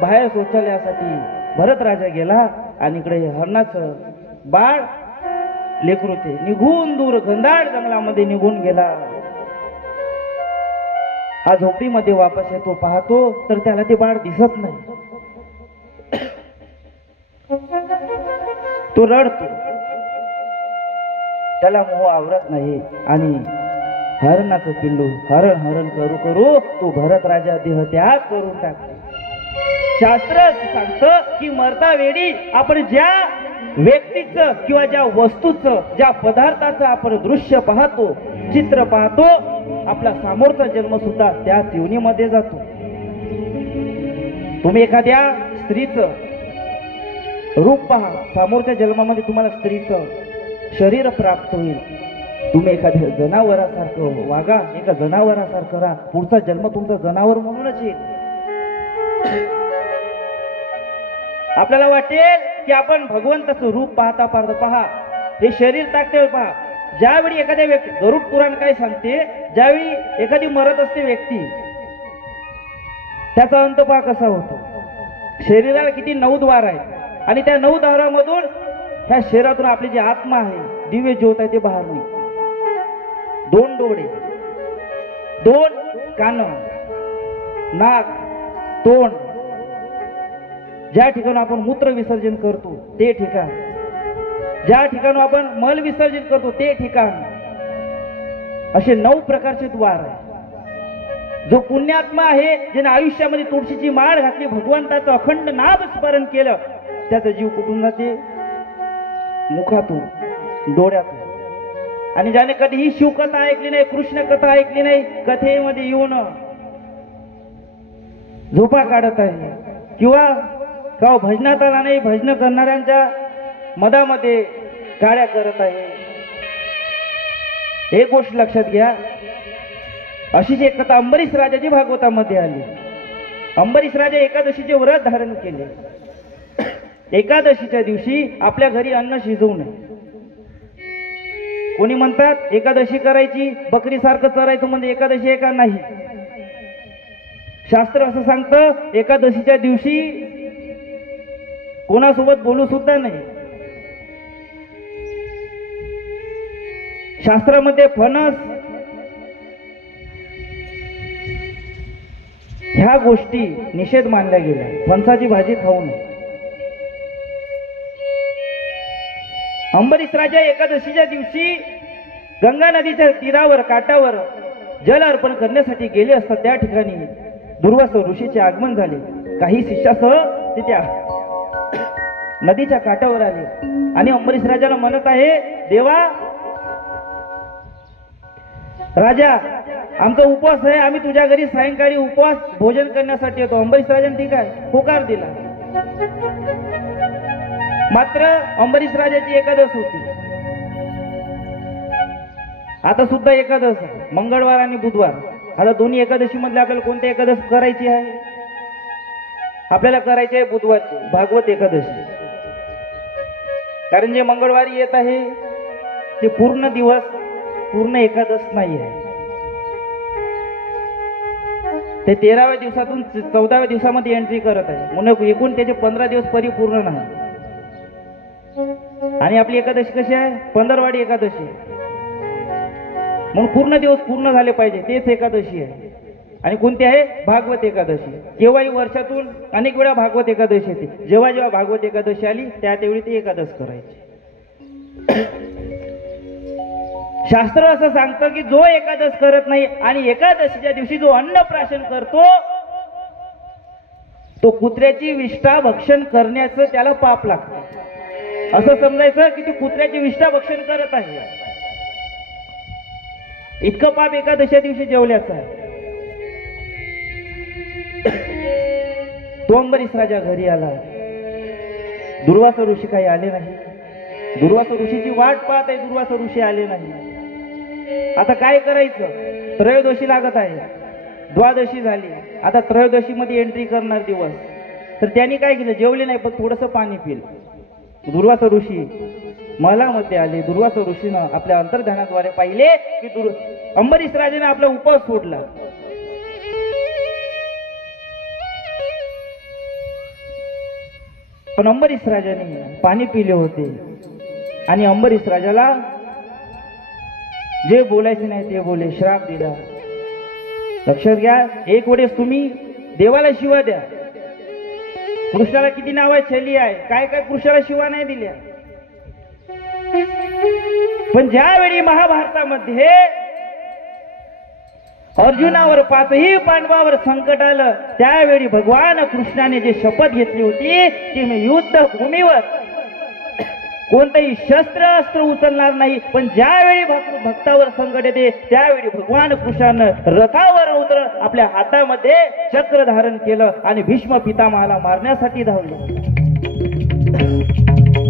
बाहेर शौचालयासाठी भरत राजा गेला आणि इकडे हरणाचं बाळ लेकरू ते निघून दूर घनदाट जंगलामध्ये निघून गेला. हा झोपडीमध्ये वापस येतो, पाहतो तर त्याला ते बाळ दिसत नाही. तो रडतो, त्याला मोह आवरत नाही आणि हरणाचं पिल्लू हरण हरण करू करू तो भरत राजा देह त्याग करून टाकतो. शास्त्र सांगतं की मरता वेळी आपण ज्या व्यक्तीचं किंवा ज्या वस्तूचं ज्या पदार्थाचं आपण दृश्य पाहतो, चित्र पाहतो, आपला समोरचा जन्म सुद्धा त्या जीवनीमध्ये जातो. तुम्ही एखाद्या स्त्रीचं रूप पहा, समोरच्या जन्मामध्ये तुम्हाला स्त्रीचं शरीर प्राप्त होईल. तुम्ही एखाद्या जनावरासारखं वागा, एका जनावरासारखं राहा, पुढचा जन्म तुमचा जनावर म्हणूनच येईल. आपल्याला वाटेल की आपण भगवंताचं रूप पाहता पाहता पहा, हे शरीर टाकते पहा. ज्यावेळी एखाद्या व्यक्ती, गरुड पुराण काय सांगते, ज्यावेळी एखादी मरत असते व्यक्ती, त्याचा अंत पहा कसा होतो. शरीराला किती 9 द्वार आहेत आणि त्या 9 द्वारामधून ह्या शरीरातून आपली जी आत्मा आहे, दिव्य ज्योत आहे, ते बाहेर निघते. 2 डोळे, 2 कान, नाक, तोंड. ज्या ठिकाणी आपण मूत्र विसर्जन करतो ते ठिकाण, ज्या ठिकाणी आपण मल विसर्जन करतो ते ठिकाण, असे 9 प्रकारचे द्वार आहे. जो पुण्यात्मा आहे, ज्याने आयुष्यामध्ये तुळशीची माळ घातली, भगवंताचं अखंड नाम स्मरण केलं, त्याचा जीव कुठून जाते? मुखातून डोळ्यातून, आणि ज्याने कधीही शिवकथा ऐकली नाही, कृष्ण कथा ऐकली नाही, कथेमध्ये येऊन झोपा काढत आहे किंवा का भजनात आला नाही, भजन करणाऱ्यांच्या मधामध्ये गाड्या करत आहे. एक गोष्ट लक्षात घ्या, अशीच एक कथा अंबरीश राजाची भागवतामध्ये आली. अंबरीश राजा एकादशीचे व्रत धारण केले. एकादशीच्या दिवशी आपल्या घरी अन्न शिजवू नये. कोणी म्हणतात एकादशी करायची, बकरीसारखं चरायचं म्हणजे एकादशी आहे का? नाही. शास्त्र असं सांगतं एकादशीच्या दिवशी कोणासोबत बोलू सुद्धा नाही. शास्त्रामध्ये फणस ह्या गोष्टी निषेध मानल्या गेल्या. फणसाची भाजी खाऊ नये. अंबरीश राजा एकादशीच्या दिवशी गंगा नदीच्या तीरावर काठावर जल अर्पण करण्यासाठी गेले असता त्या ठिकाणी दुर्वासा ऋषीचे आगमन झाले. काही शिष्यासह ते त्या नदीच्या काठावर आले आणि अंबरीश राजाला म्हणत आहे, देवा राजा, आमचा उपवास आहे, आम्ही तुझ्या घरी सायंकाळी उपवास भोजन करण्यासाठी येतो. अंबरीश राजाने ठीक आहे होकार दिला. मात्र अंबरीश राजाची एकादश होती. आता सुद्धा एकादश आहे, मंगळवार आणि बुधवार. आता दोन्ही एकादशी मधले आपल्याला कोणती एकादश करायची आहे? आपल्याला करायची आहे बुधवारची भागवत एकादशी. कारण जे मंगळवारी येत आहे ते पूर्ण दिवस, पूर्ण एकादश नाही आहे. ते 13व्या दिवसातून 14व्या दिवसामध्ये एंट्री करत आहे, म्हणून एकूण त्याचे 15 दिवस परिपूर्ण नाही. आणि आपली एकादशी कशी आहे? 15वाडी एकादशी. म्हणून पूर्ण दिवस पूर्ण झाले पाहिजे, तेच एकादशी आहे. आणि कोणती आहे? भागवत एकादशी. केव्हाही वर्षातून अनेक वेळा भागवत एकादशी येते. जेव्हा जेव्हा भागवत एकादशी आली त्यावेळी ती एकादश करायची. शास्त्र असं सांगतं की जो एकादश करत नाही आणि एकादशीच्या दिवशी जो अन्नप्राशन करतो तो कुत्र्याची विष्ठा भक्षण करण्याचं त्याला पाप लागतं. असं समजायचं की ती कुत्र्याची विष्ठा भक्षण करत आहे. इतकं पाप एकादशीच्या दिवशी जेवल्याचं आहे. तो अंबरीश राजा घरी आला. दुर्वासा ऋषी काही आले नाही. दुर्वासा ऋषीची वाट पाहत आहे, दुर्वासा ऋषी आले नाही. आता काय करायचं? त्रयोदशी लागत आहे, द्वादशी झाली, आता त्रयोदशी मध्ये एंट्री करणार दिवस. तर त्यांनी काय केलं? जेवले नाही पण थोडंसं पाणी पिलं. दुर्वासा ऋषी महलामध्ये आले. दुर्वासा ऋषीनं आपल्या अंतर्ध्यानाद्वारे पाहिले की अंबरीश राजाने आपला उपवास सोडला. पण अंबरीश राजाने पाणी पिले होते आणि अंबरीश राजाला जे बोलायचे नाही ते बोले, श्राप दिला. लक्षात घ्या, एक वेळेस तुम्ही देवाला शिवा द्या. कृष्णाला किती नाव आहे? छली आहे. काय काय कृष्णाला शिवा नाही दिल्या. पण ज्यावेळी महाभारतामध्ये अर्जुनावर 5ही पांडवावर संकट आलं त्यावेळी भगवान कृष्णाने जे शपथ घेतली होती की मी युद्ध भूमीवर कोणतेही शस्त्र अस्त्र उचलणार नाही. पण ज्यावेळी भक्तावर संकट येते त्यावेळी भगवान कृष्णानं रथावर उतर आपल्या हातामध्ये चक्र धारण केलं आणि भीष्म पितामहाला मारण्यासाठी धावले.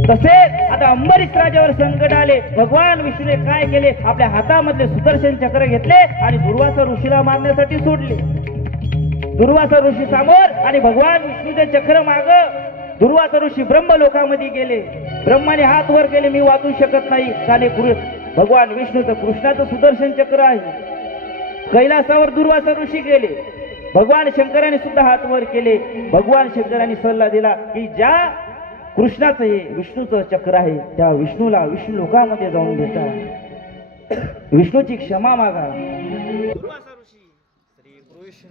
तसेच आता अंबरीश राजावर संकट आले. भगवान विष्णूने काय केले? आपल्या हातामधले सुदर्शन चक्र घेतले आणि दुर्वासा ऋषीला मारण्यासाठी सोडले. दुर्वासा ऋषी समोर आणि भगवान विष्णूचे चक्र माग. दुर्वासा ऋषी ब्रह्मलोकामध्ये गेले. ब्रह्माने हात वर केले, मी वाचू शकत नाही, कारण भगवान विष्णूचं कृष्णाचं सुदर्शन चक्र आहे. कैलासावर दुर्वासा ऋषी गेले. भगवान शंकराने सुद्धा हात वर केले. भगवान शंकराने सल्ला दिला की ज्या कृष्णाचं हे विष्णूचं चक्र आहे त्या विष्णूला विष्णू लोकामध्ये जाऊन भेटा, विष्णूची क्षमा मागा. दुर्वासा ऋषी श्री कृष्ण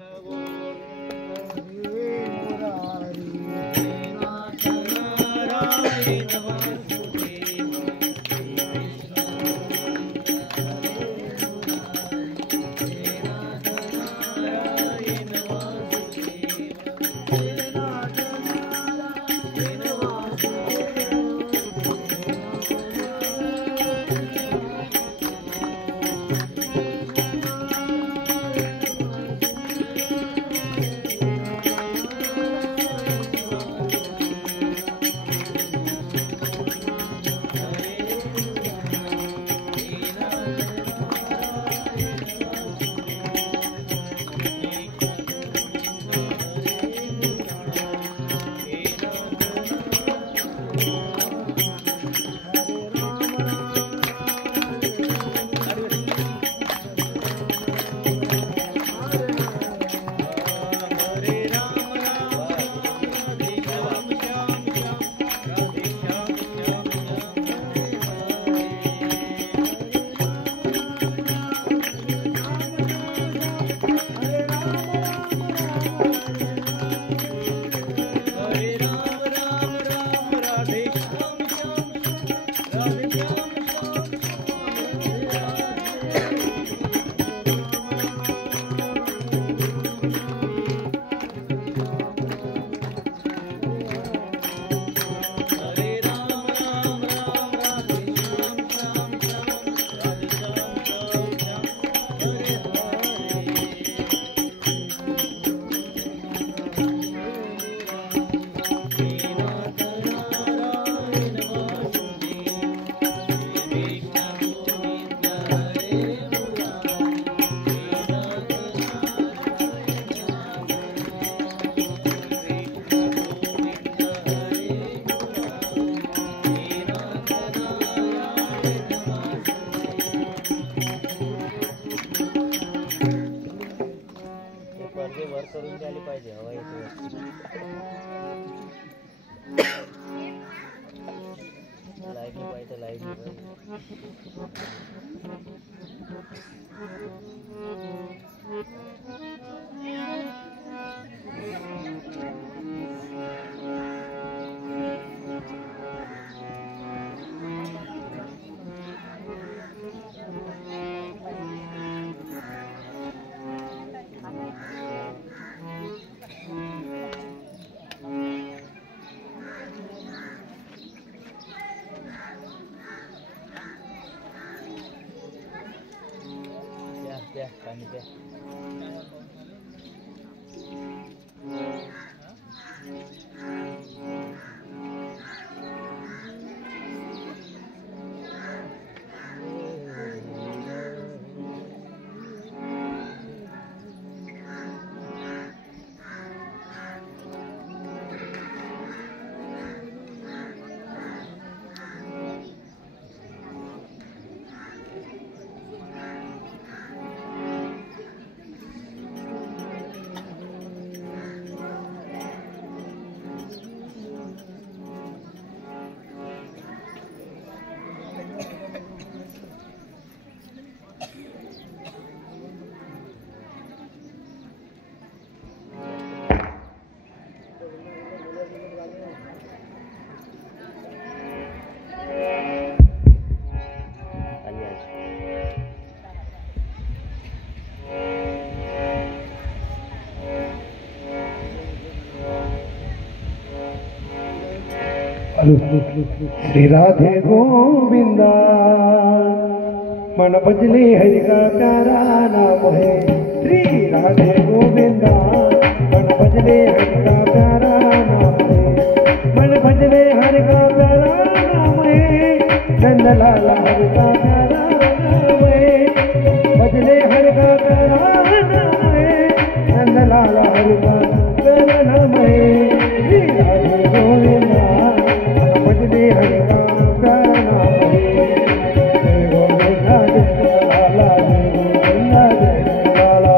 श्री राधे गोविंदा मन बजले हरि का प्यारा नाम है। श्री राधे गोविंदा मन बजले हरि का प्यारा नाम है। मन बजले हरि का प्यारा नाम है। नंद लाला हरि का प्यारा नाम है। बजले हरि का प्यारा नाम है। नंद लाला हरि का प्यारा नाम है। श्री राधे गोविंदा बजले हरि का प्यारा नाम है। जय गोविंदा जय लाला जय गोविंदा जय लाला।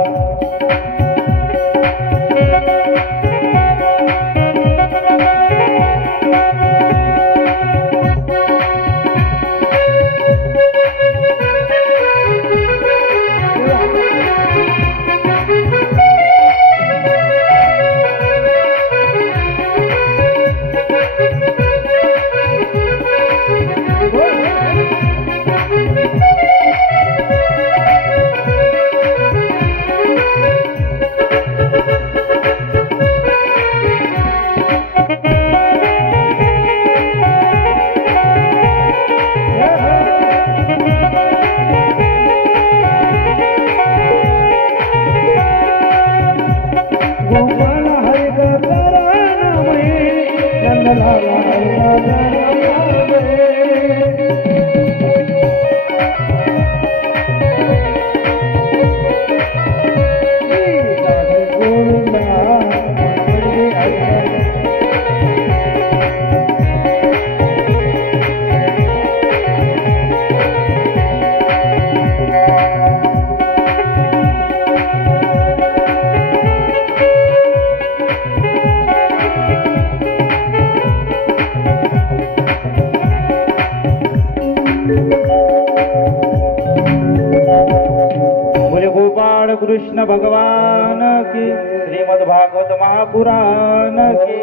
कृष्ण भगवान की श्रीमद् भागवत महापुराण की।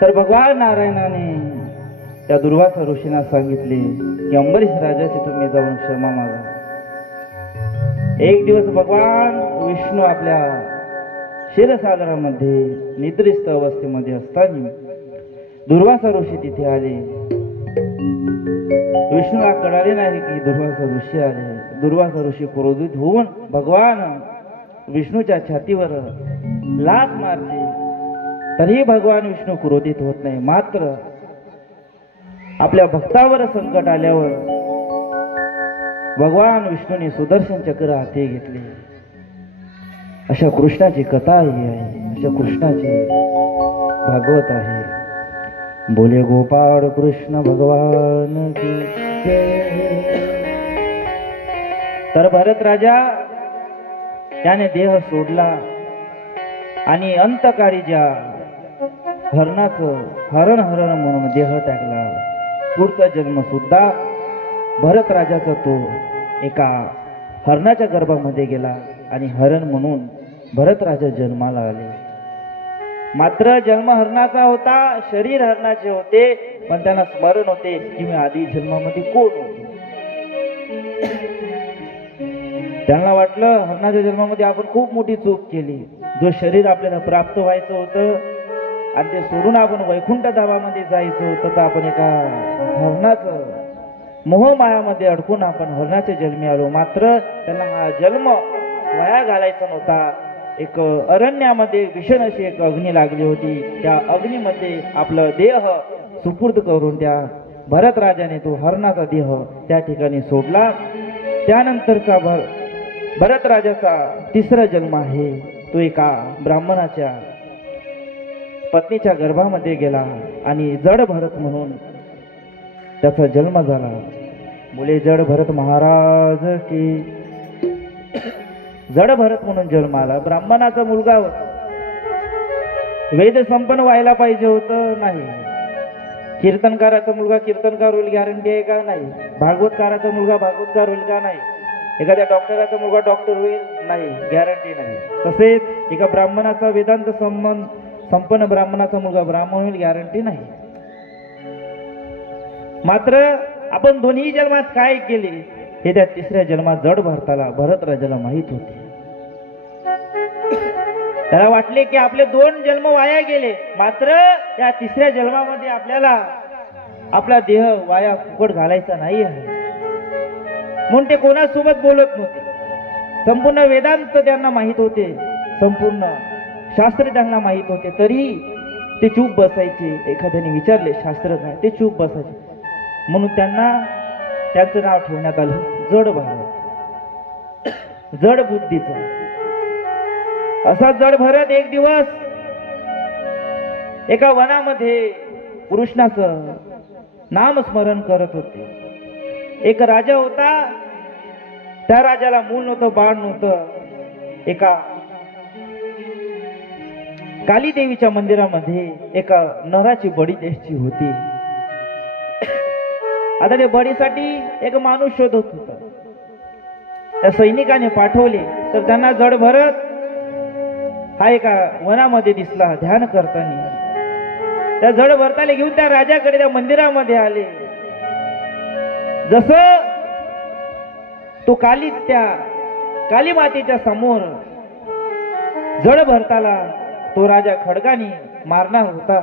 तर भगवान नारायणाने त्या दुर्वासा ऋषींना सांगितले की अंबरीश राजाची तुम्ही जाऊन क्षमा मागा। एक दिवस भगवान विष्णू आपल्या क्षीरसागरामध्ये निद्रिस्त अवस्थेमध्ये असताना दुर्वासा ऋषी तिथे आले। विष्णूला कळाले नाही की दुर्वासा ऋषी आले। दुर्वासा ऋषी क्रोधित होऊन भगवान विष्णूच्या छातीवर लाथ मारते, तरीही भगवान विष्णू क्रोधित होत नाही। मात्र आपल्या भक्तावर संकट आल्यावर भगवान विष्णूने सुदर्शन चक्र हाती घेतले। अशा कृष्णाची कथा ही आहे, अशा कृष्णाची भागवत आहे। बोले गोपाळ कृष्ण भगवान की जय। तर भरत राजा त्याने देह सोडला आणि अंतकाळी ज्या हरणाचं हरण हरण म्हणून देह टाकला. पुढचा जन्म सुद्धा भरत राजाचा तो एका हरणाच्या गर्भामध्ये गेला आणि हरण म्हणून भरत राजा जन्माला आले. मात्र जन्म हरणाचा होता, शरीर हरणाचे होते, पण त्यांना स्मरण होते की मी आधी जन्मामध्ये कोण होतो. त्यांना वाटलं हरणाच्या जन्मामध्ये आपण खूप मोठी चूक केली. जो शरीर आपल्याला प्राप्त व्हायचं होतं आणि ते सोडून आपण वैकुंठ धामामध्ये जायचं होतं, तर आपण एका हरणाचं मोहमायामध्ये अडकून आपण हरणाच्या जन्मी आलो. मात्र त्यांना हा जन्म वाया घालायचा नव्हता. एक अरण्यामध्ये भीषण अशी एक अग्नी लागली होती. त्या अग्नीमध्ये आपलं देह सुपूर्द करून त्या भरत राजाने तो हरणाचा देह त्या ठिकाणी सोडला. त्यानंतरचा भरत राजाचा तिसरा जन्म आहे तो एका ब्राह्मणाच्या पत्नीच्या गर्भामध्ये गेला आणि जड भरत म्हणून त्याचा जन्म झाला. मुले जड भरत महाराज की जड भरत म्हणून जन्म आला. ब्राह्मणाचा मुलगा होता, वेद संपन्न व्हायला पाहिजे होतं, नाही. कीर्तनकाराचा मुलगा कीर्तनकार होईल गॅरंटी आहे का? नाही. भागवतकाराचा मुलगा भागवतकार होईल का? नाही. एखाद्या डॉक्टराचा मुलगा डॉक्टर होईल? नाही, गॅरंटी नाही. तसेच एका ब्राह्मणाचा वेदांत संपन्न ब्राह्मणाचा मुलगा ब्राह्मण होईल, गॅरंटी नाही. मात्र आपण दोन्ही जन्मात काय केले हे त्या तिसऱ्या जन्मात जड भरताला भरत राजाला माहित होते. त्याला वाटले की आपले 2 जन्म वाया गेले, मात्र या तिसऱ्या जन्मामध्ये आपल्याला आपला देह वाया फुकट घालायचा नाही आहे. म्हणून ते कोणासोबत बोलत नव्हते. संपूर्ण वेदांत त्यांना माहित होते, संपूर्ण शास्त्र त्यांना माहित होते, तरी ते चूप बसायचे. एखाद्याने विचारले शास्त्र काय, ते चूप बसायचे. म्हणून त्यांना त्याचं नाव ठेवण्यात आलं जड भरत, जड बुद्धीचा. असा जड भरत एक दिवस एका वनामध्ये कृष्णाचं नामस्मरण करत होते. एक राजा होता, त्या राजाला मूल नव्हतं, बाळ नव्हतं. एका काली देवीच्या मंदिरामध्ये एका नराची बळी द्यायची होती. आता त्या बळीसाठी एक माणूस शोधत होता. त्या सैनिकाने पाठवले तर त्यांना जड भरत हा एका वनामध्ये दिसला ध्यान करताना. त्या जड भरताला घेऊन त्या राजाकडे त्या मंदिरामध्ये आले. जसं तो त्या काली मातेच्या समोर जड भरताला तो राजा खडगाने मारणार होता.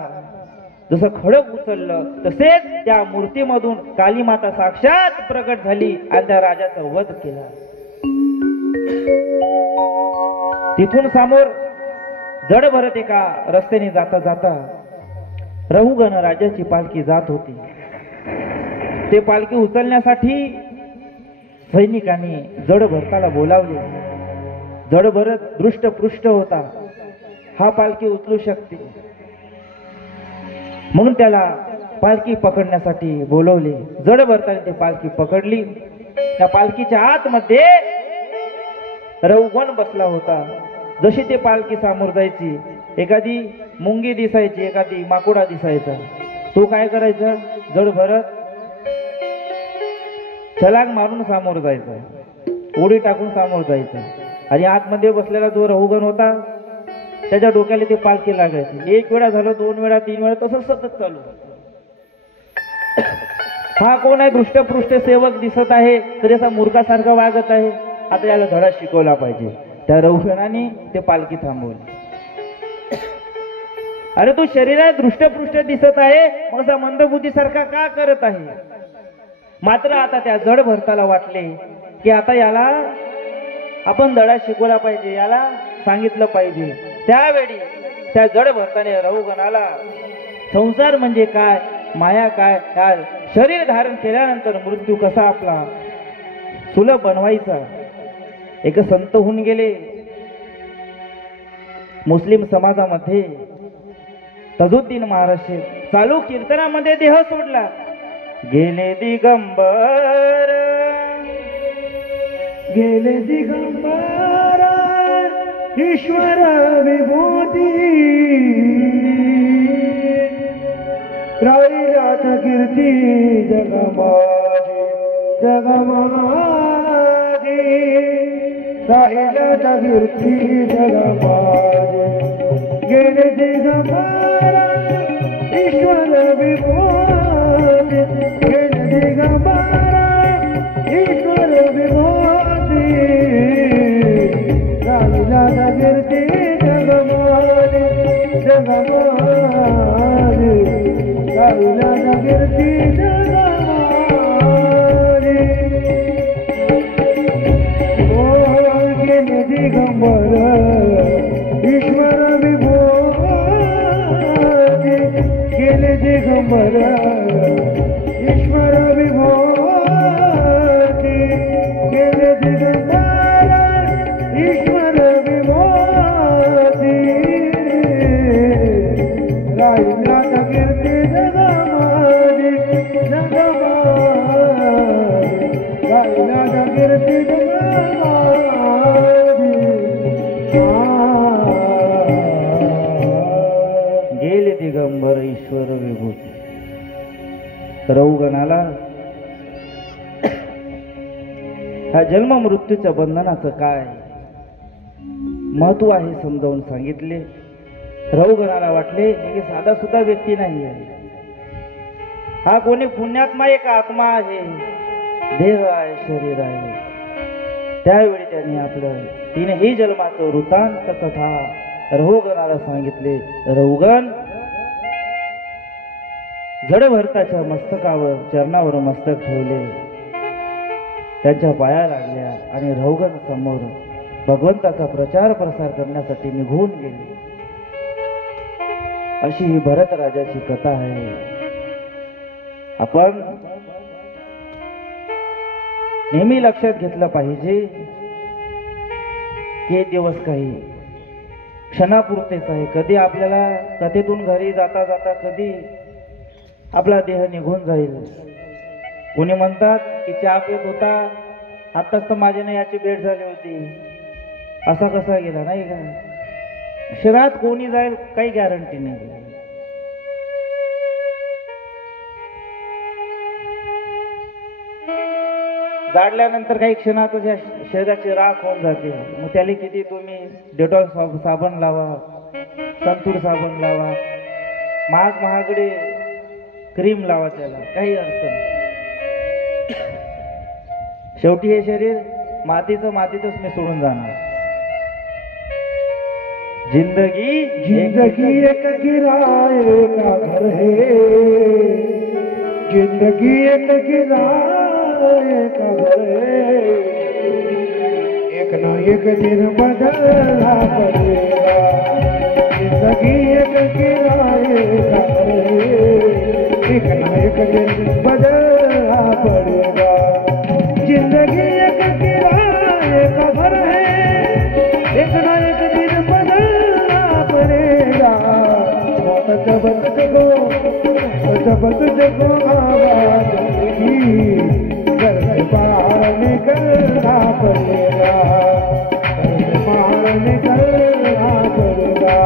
जसं खडक उचललं तसेच त्या मूर्तीमधून काली माता साक्षात प्रकट झाली आणि त्या राजाचा वध केला. तिथून समोर जड भरत एका रस्त्याने जाता जाता रहुगण राजाची पालखी जात होती. ते पालखी उचलण्यासाठी सैनिकांनी जड भरताला बोलावले. जड भरत दृष्टपृष्ट होता, हा पालखी उचलू शकते म्हणून त्याला पालखी पकडण्यासाठी बोलवले. जड भरताने ते पालखी पकडली. त्या पालखीच्या आतमध्ये रहुगण बसला होता. जशी ते पालखी समोर जायची, एखादी मुंगी दिसायची, एखादी माकुडा दिसायचा. तो काय करायचा, जड भरत छलांग मारून समोर जायचा, उडी टाकून समोर जायचा. आणि आतमध्ये बसलेला जो रहुगण होता त्याच्या डोक्याला ते पालखी लागायची. 1 वेळा झालं, 2 वेळा, 3 वेळा, तसंच सतत चालू. हा कोण आहे, दृष्टपृष्ठ सेवक दिसत आहे तरी असा मूर्खासारखा वागत आहे. आता याला धडा शिकवला पाहिजे. त्या रहुगणाने ते पालखी थांबवली. अरे तू शरीरात दृष्टपृष्ठ दिसत आहे, मग असा मंदबुद्धीसारखा का करत आहे? मात्र आता त्या जड भरताला वाटले की आता याला आपण धडा शिकवला पाहिजे, याला सांगितलं पाहिजे. त्यावेळी त्या जड भरताने रहुगणाला संसार म्हणजे काय, माया काय, शरीर धारण केल्यानंतर मृत्यू कसा आपला सुलभ बनवायचा. एक संत होऊन गेले मुस्लिम समाजामध्ये, तजुद्दीन महाराज चालू कीर्तनामध्ये देह सोडला. गेले दिगंबर, गेले दिगंबर ईश्वर विभूती, राहिल्यात कीर्ती जगमाजी जगमाजी राहिल्यात कीर्ती जगमाजी गेले दिगंबरा ईश्वर विभूती गेले दिगंबरा ईश्वर विभूती राहिल्यात कीर्ती जगमाजी जगमाजी राहिल्यात कीर्ती जगमाजी ओ गेले दिगंबर ईश्वर विभूती गेले दिगंबर ईश्वर विभूती गेले दिगंबर ईश्वर विभूती राहिल्यात कीर्ती जगमाजी जगमाजी राहिल्यात कीर्ती जगमाजी गेले दिगंबर ईश्वर विभूती. रौगणाला ह्या जन्म मृत्यूच्या बंधनाचं काय महत्व आहे समजावून सांगितले. रौगणाला वाटले की साधा सुद्धा व्यक्ती नाही आहे, हा कोणी पुण्यात्मा एक आत्मा आहे, देह आहे, शरीर आहे. त्यावेळी त्यांनी आपलं तीनही जन्माचं वृत्तांत कथा रौगणाला सांगितले. रौगण जड भरताच्या मस्तकावर चरणावर मस्तक ठेवले, त्यांच्या पाया लागल्या आणि रौगण समोर भगवंताचा प्रचार प्रसार करण्यासाठी निघून गेले. अशी ही भरत राजाची कथा आहे. आपण नेहमी लक्षात घेतलं पाहिजे की हे दिवस काही क्षणापुरतेच आहे. कधी आपल्याला कथेतून घरी जाता जाता कधी आपला देह निघून जाईल. कोणी म्हणतात की चहा पित होता आत्ताच तर माझ्याने याची भेट झाली होती, असा कसा गेला नाही का. शहरात कोणी जाईल काही गॅरंटी नाही. जाडल्यानंतर काही क्षणातच या शरीराची राख होऊन जाते. मग त्याला किती तुम्ही डेटॉल साबण लावा, संतूर साबण लावा, महागडे क्रीम लावा, त्याला काही अर्थ नाही. शेवटी हे शरीर मातीतच मी सोडून जाणार. जिंदगी जिंदगी एक किराए का घर है, जिंदगी एक किराए का घर है, एक ना एक दिन बदलना पड़ेगा. जिंदगी एक किराए का घर है, एक ना एक दिन बदलना पड़ेगा. जिंदगी एक किराए का घर है, एक ना एक दिन बदलना पड़ेगा. जब तुझको आवाज देगी घर से बाहर निकलना पड़ेगा, घर से बाहर निकलना पड़ेगा.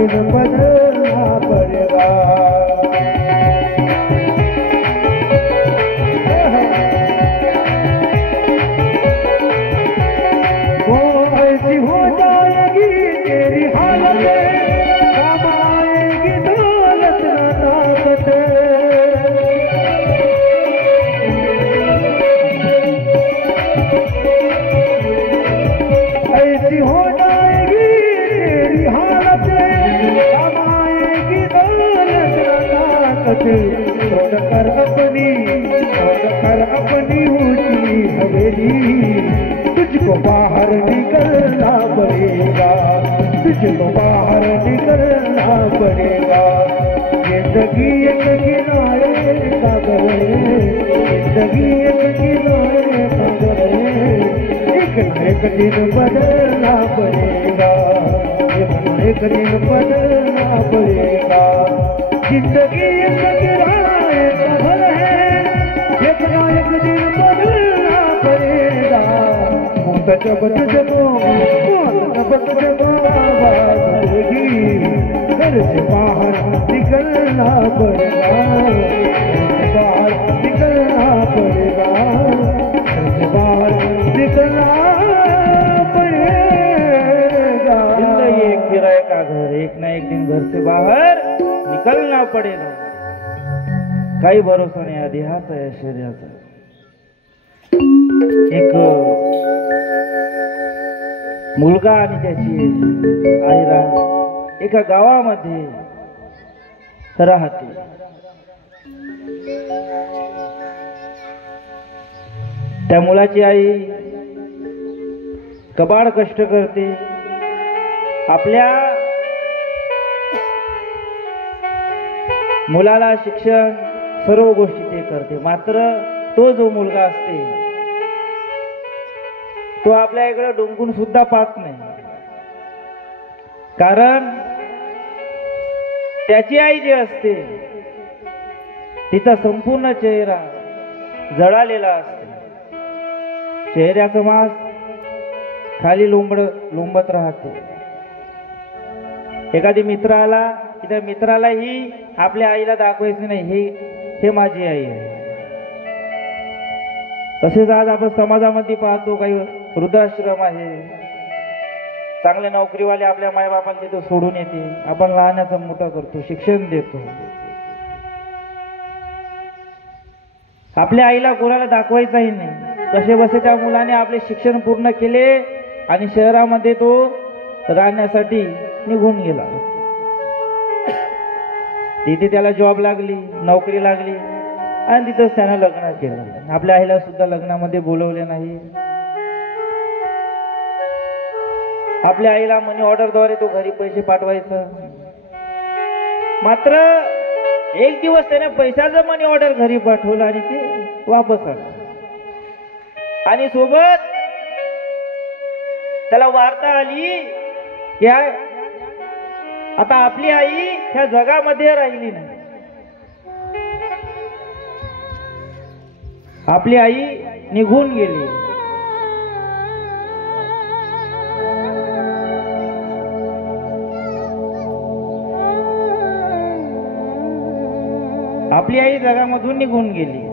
दिन बदलना पड़ेगा। वो ऐसी हो जाएगी तेरी हालत, काम आएगी दौलत ना ताकत। ऐसी हो जाएगी तेरी हालत, काम आएगी दौलत ना ताकत। छोड़कर अपनी ऊंची हवेली, तुझको बाहर निकलना पड़ेगा, तुझको बाहर निकलना पड़ेगा। जिंदगी एक किनारे का घर है, जिंदगी एक किनारे का घर है। एक न एक दिन बदलना पड़ेगा, एक दिन बदलना पड़ेगा। जिंदगी एक किनारे का घर है, एक न एक दिन बदलना पड़ेगा। मौत जब तुझको आवाज देगी, घर से बाहर निकलना पड़ेगा, घर से बाहर निकलना पड़ेगा, घर से बाहर निकलना पड़ेगा। जिंदगी एक किराए का घर, एक ना एक दिन घर से बाहर निकलना पडेगा. काही भरोसा नाही आधी हाच आहे शरीराचा. एक मुलगा आणि त्याची आई एका गावामध्ये राहते. त्या मुलाची आई कबाड कष्ट करते. आपल्या मुलाला शिक्षण सर्व गोष्टी ते करते. मात्र तो जो मुलगा असते तो आपल्या इकडे डोंगून सुद्धा पाहत नाही. कारण त्याची आई जी असते तिचा संपूर्ण चेहरा जळालेला असतो. चेहऱ्याचं मांस खाली लोंबत राहते. एखादी मित्र आला की त्या मित्रालाही आपल्या आईला दाखवायचं नाही हे माझी आई आहे. तसेच आज आपण समाजामध्ये पाहतो काही वृद्धाश्रम आहे. चांगले नोकरीवाले आपल्या मायबापाला तिथं सोडून येते. आपण लहानाचं मोठं करतो, शिक्षण देतो. आपल्या आईला कोणाला दाखवायचंही नाही. कसे बसे त्या मुलाने आपले शिक्षण पूर्ण केले आणि शहरामध्ये तो राहण्यासाठी निघून गेला. तिथे त्याला जॉब लागली, नोकरी लागली आणि तिथंच त्यानं लग्न केलं. आपल्या आईला सुद्धा लग्नामध्ये बोलवले नाही. आपल्या आईला मनी ऑर्डरद्वारे तो घरी पैसे पाठवायचा. मात्र एक दिवस त्याने पैशाचं मनी ऑर्डर घरी पाठवलं आणि ते वापस आलं. आणि सोबत त्याला वार्ता आली की आता आपली आई ह्या जगामध्ये राहिली नाही. आपली आई निघून गेली. आपली आई जगामधून निघून गेली.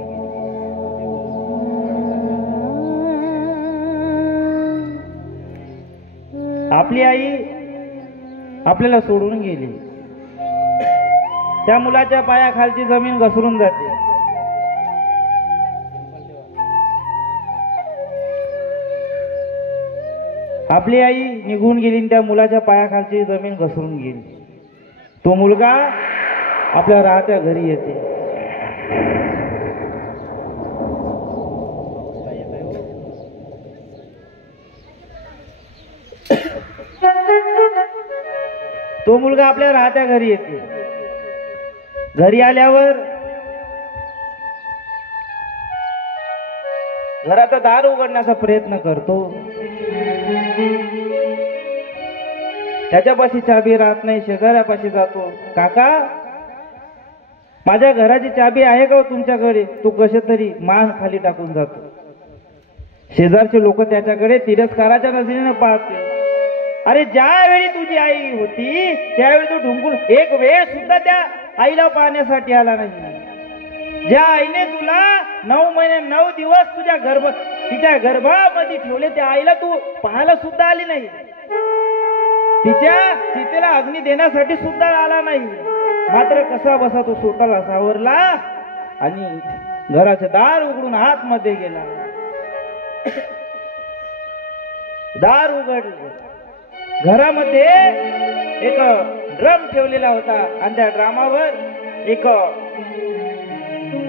आपली आई आपल्याला सोडून गेली. त्या मुलाच्या पायाखालची जमीन घसरून जाते. आपली आई निघून गेली आणि त्या मुलाच्या पायाखालची जमीन घसरून गेली. तो मुलगा आपल्या राहत्या घरी येते. तो मुलगा आपल्या राहत्या घरी येते. घरी आल्यावर घराचं दार उघडण्याचा प्रयत्न करतो. त्याच्यापाशी चाबी राहत नाही. शेजाऱ्यापाशी जातो. काका, माझ्या घराची चाबी आहे का तुमच्याकडे? तो कसे तरी मान खाली टाकून जातो. शेजारचे लोक त्याच्याकडे तिरस्काराच्या नजरेने पाहते. अरे, ज्यावेळी तुझी आई होती होती त्यावेळी तो ढुंकून एक वेळ सुद्धा त्या आईला पाहण्यासाठी आला नाही. ज्या आईने तुला 9 महिने 9 दिवस तिच्या गर्भामध्ये ठेवले, त्या आईला तू पाहायला सुद्धा आली नाही. तिच्या चितेला अग्नी देण्यासाठी सुद्धा आला नाही. मात्र कसा बसा तो स्वतःला सावरला आणि घराचे दार उघडून आतमध्ये गेला. दार उघडले. घरामध्ये एक ड्रम ठेवलेला होता आणि त्या ड्रमावर एक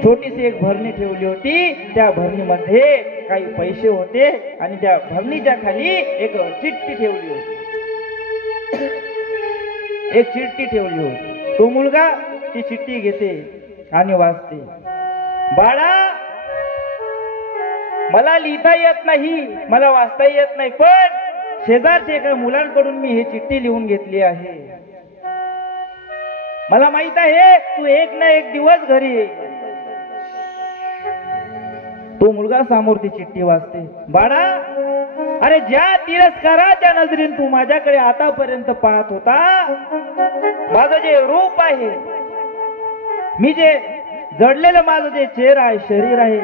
छोटीशी एक भरणी ठेवली होती. त्या भरणीमध्ये काही पैसे होते आणि त्या भरणीच्या खाली एक चिठ्ठी ठेवली होती. एक चिठ्ठी ठेवली होती. तो मुलगा ती चिठ्ठी घेते आणि वाचते. बाळा, मला लिहिता येत नाही, मला वाचता येत नाही, पण शेजारच्या एका मुलांकडून मी ही चिठ्ठी लिहून घेतली आहे. मला माहित आहे तू एक ना एक दिवस घरी ये. तो मुलगा समोर ती चिठ्ठी वाचते. बाळा, अरे ज्या तिरस्काराच्या नजरेने तू माझ्याकडे आतापर्यंत पाहत होता, माझं जे रूप आहे, मी जे जडलेलं माझं जे चेहरा आहे, शरीर आहे,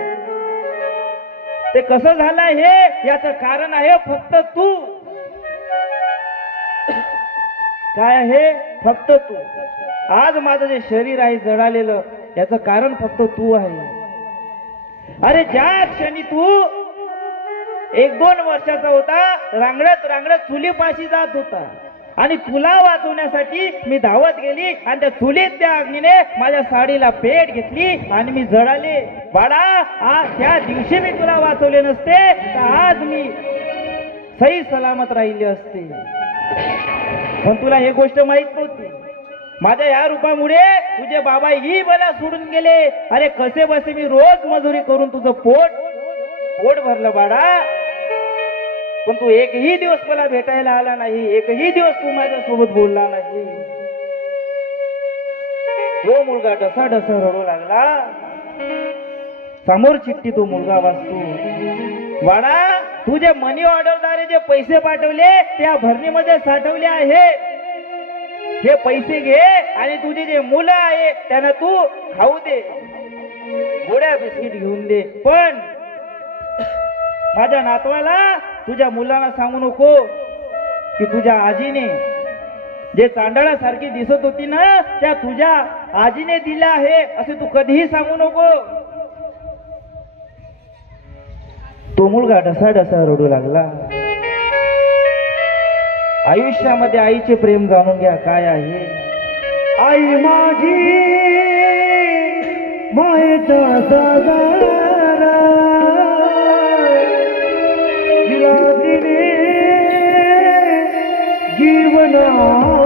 ते कसं झालं आहे याचं कारण आहे फक्त तू. काय आहे? फक्त तू. आज माझं जे शरीर आहे जळालेलं, याचं कारण फक्त तू आहे. अरे ज्या क्षणी तू 1-2 वर्षाचा होता, रांगडत रांगडत चुलीपाशी जात होता आणि तुला वाचवण्यासाठी मी धावत गेली आणि त्या चुलीत त्या अग्नीने माझ्या साडीला पेट घेतली आणि मी जळाले. बाळा, आज त्या दिवशी मी तुला वाचवले नसते तर आज मी सही सलामत राहिले असते. पण तुला हे गोष्ट माहित नव्हती. माझ्या या रूपामुळे तुझे बाबा ही मला सोडून गेले. अरे कसे बसे मी रोज मजुरी करून तुझं पोट भरलं बाळा. पण तू एकही दिवस मला भेटायला आला नाही, एकही दिवस तू माझ्यासोबत बोलला नाही. तो मुलगा डसा डसा रडू लागला. समोर चिठ्ठी तो मुलगा वाचतो. बाळा, तू जे मनी ऑर्डरद्वारे जे पैसे पाठवले त्या भरणीमध्ये साठवले आहे. हे पैसे घे आणि तुझे जे मुलं आहे त्यांना तू खाऊ दे, गोड्या बिस्किट घेऊन दे. पण माझ्या नातवाला, तुझ्या मुलांना सांगू नको की तुझ्या आजीने जे चांडाळासारखी दिसत होती ना, त्या तुझ्या आजीने दिल्या आहे असे तू कधीही सांगू नको. तो मुलगा डसा डसा रडू लागला. आयुष्यामध्ये आईचे प्रेम जाणून घ्या काय आहे. आई माझी मायेचा सागर, जिला दिले जीवनाकार.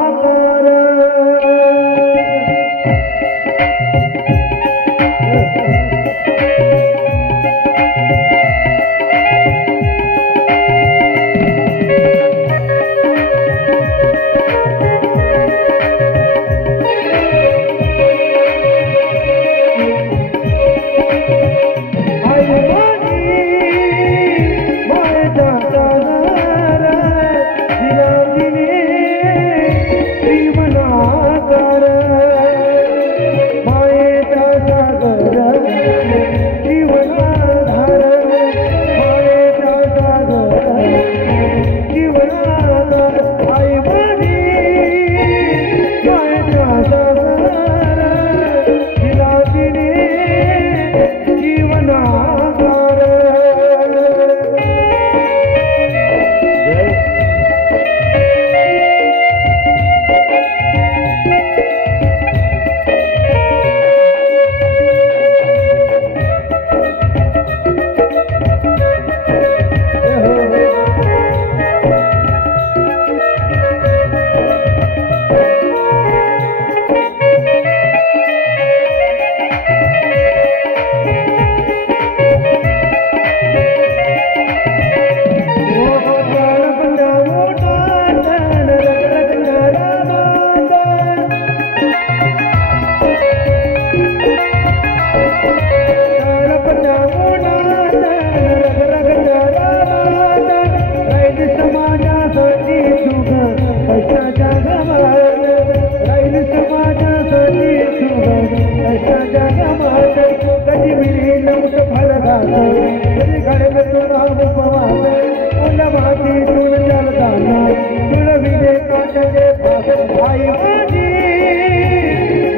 आई माझी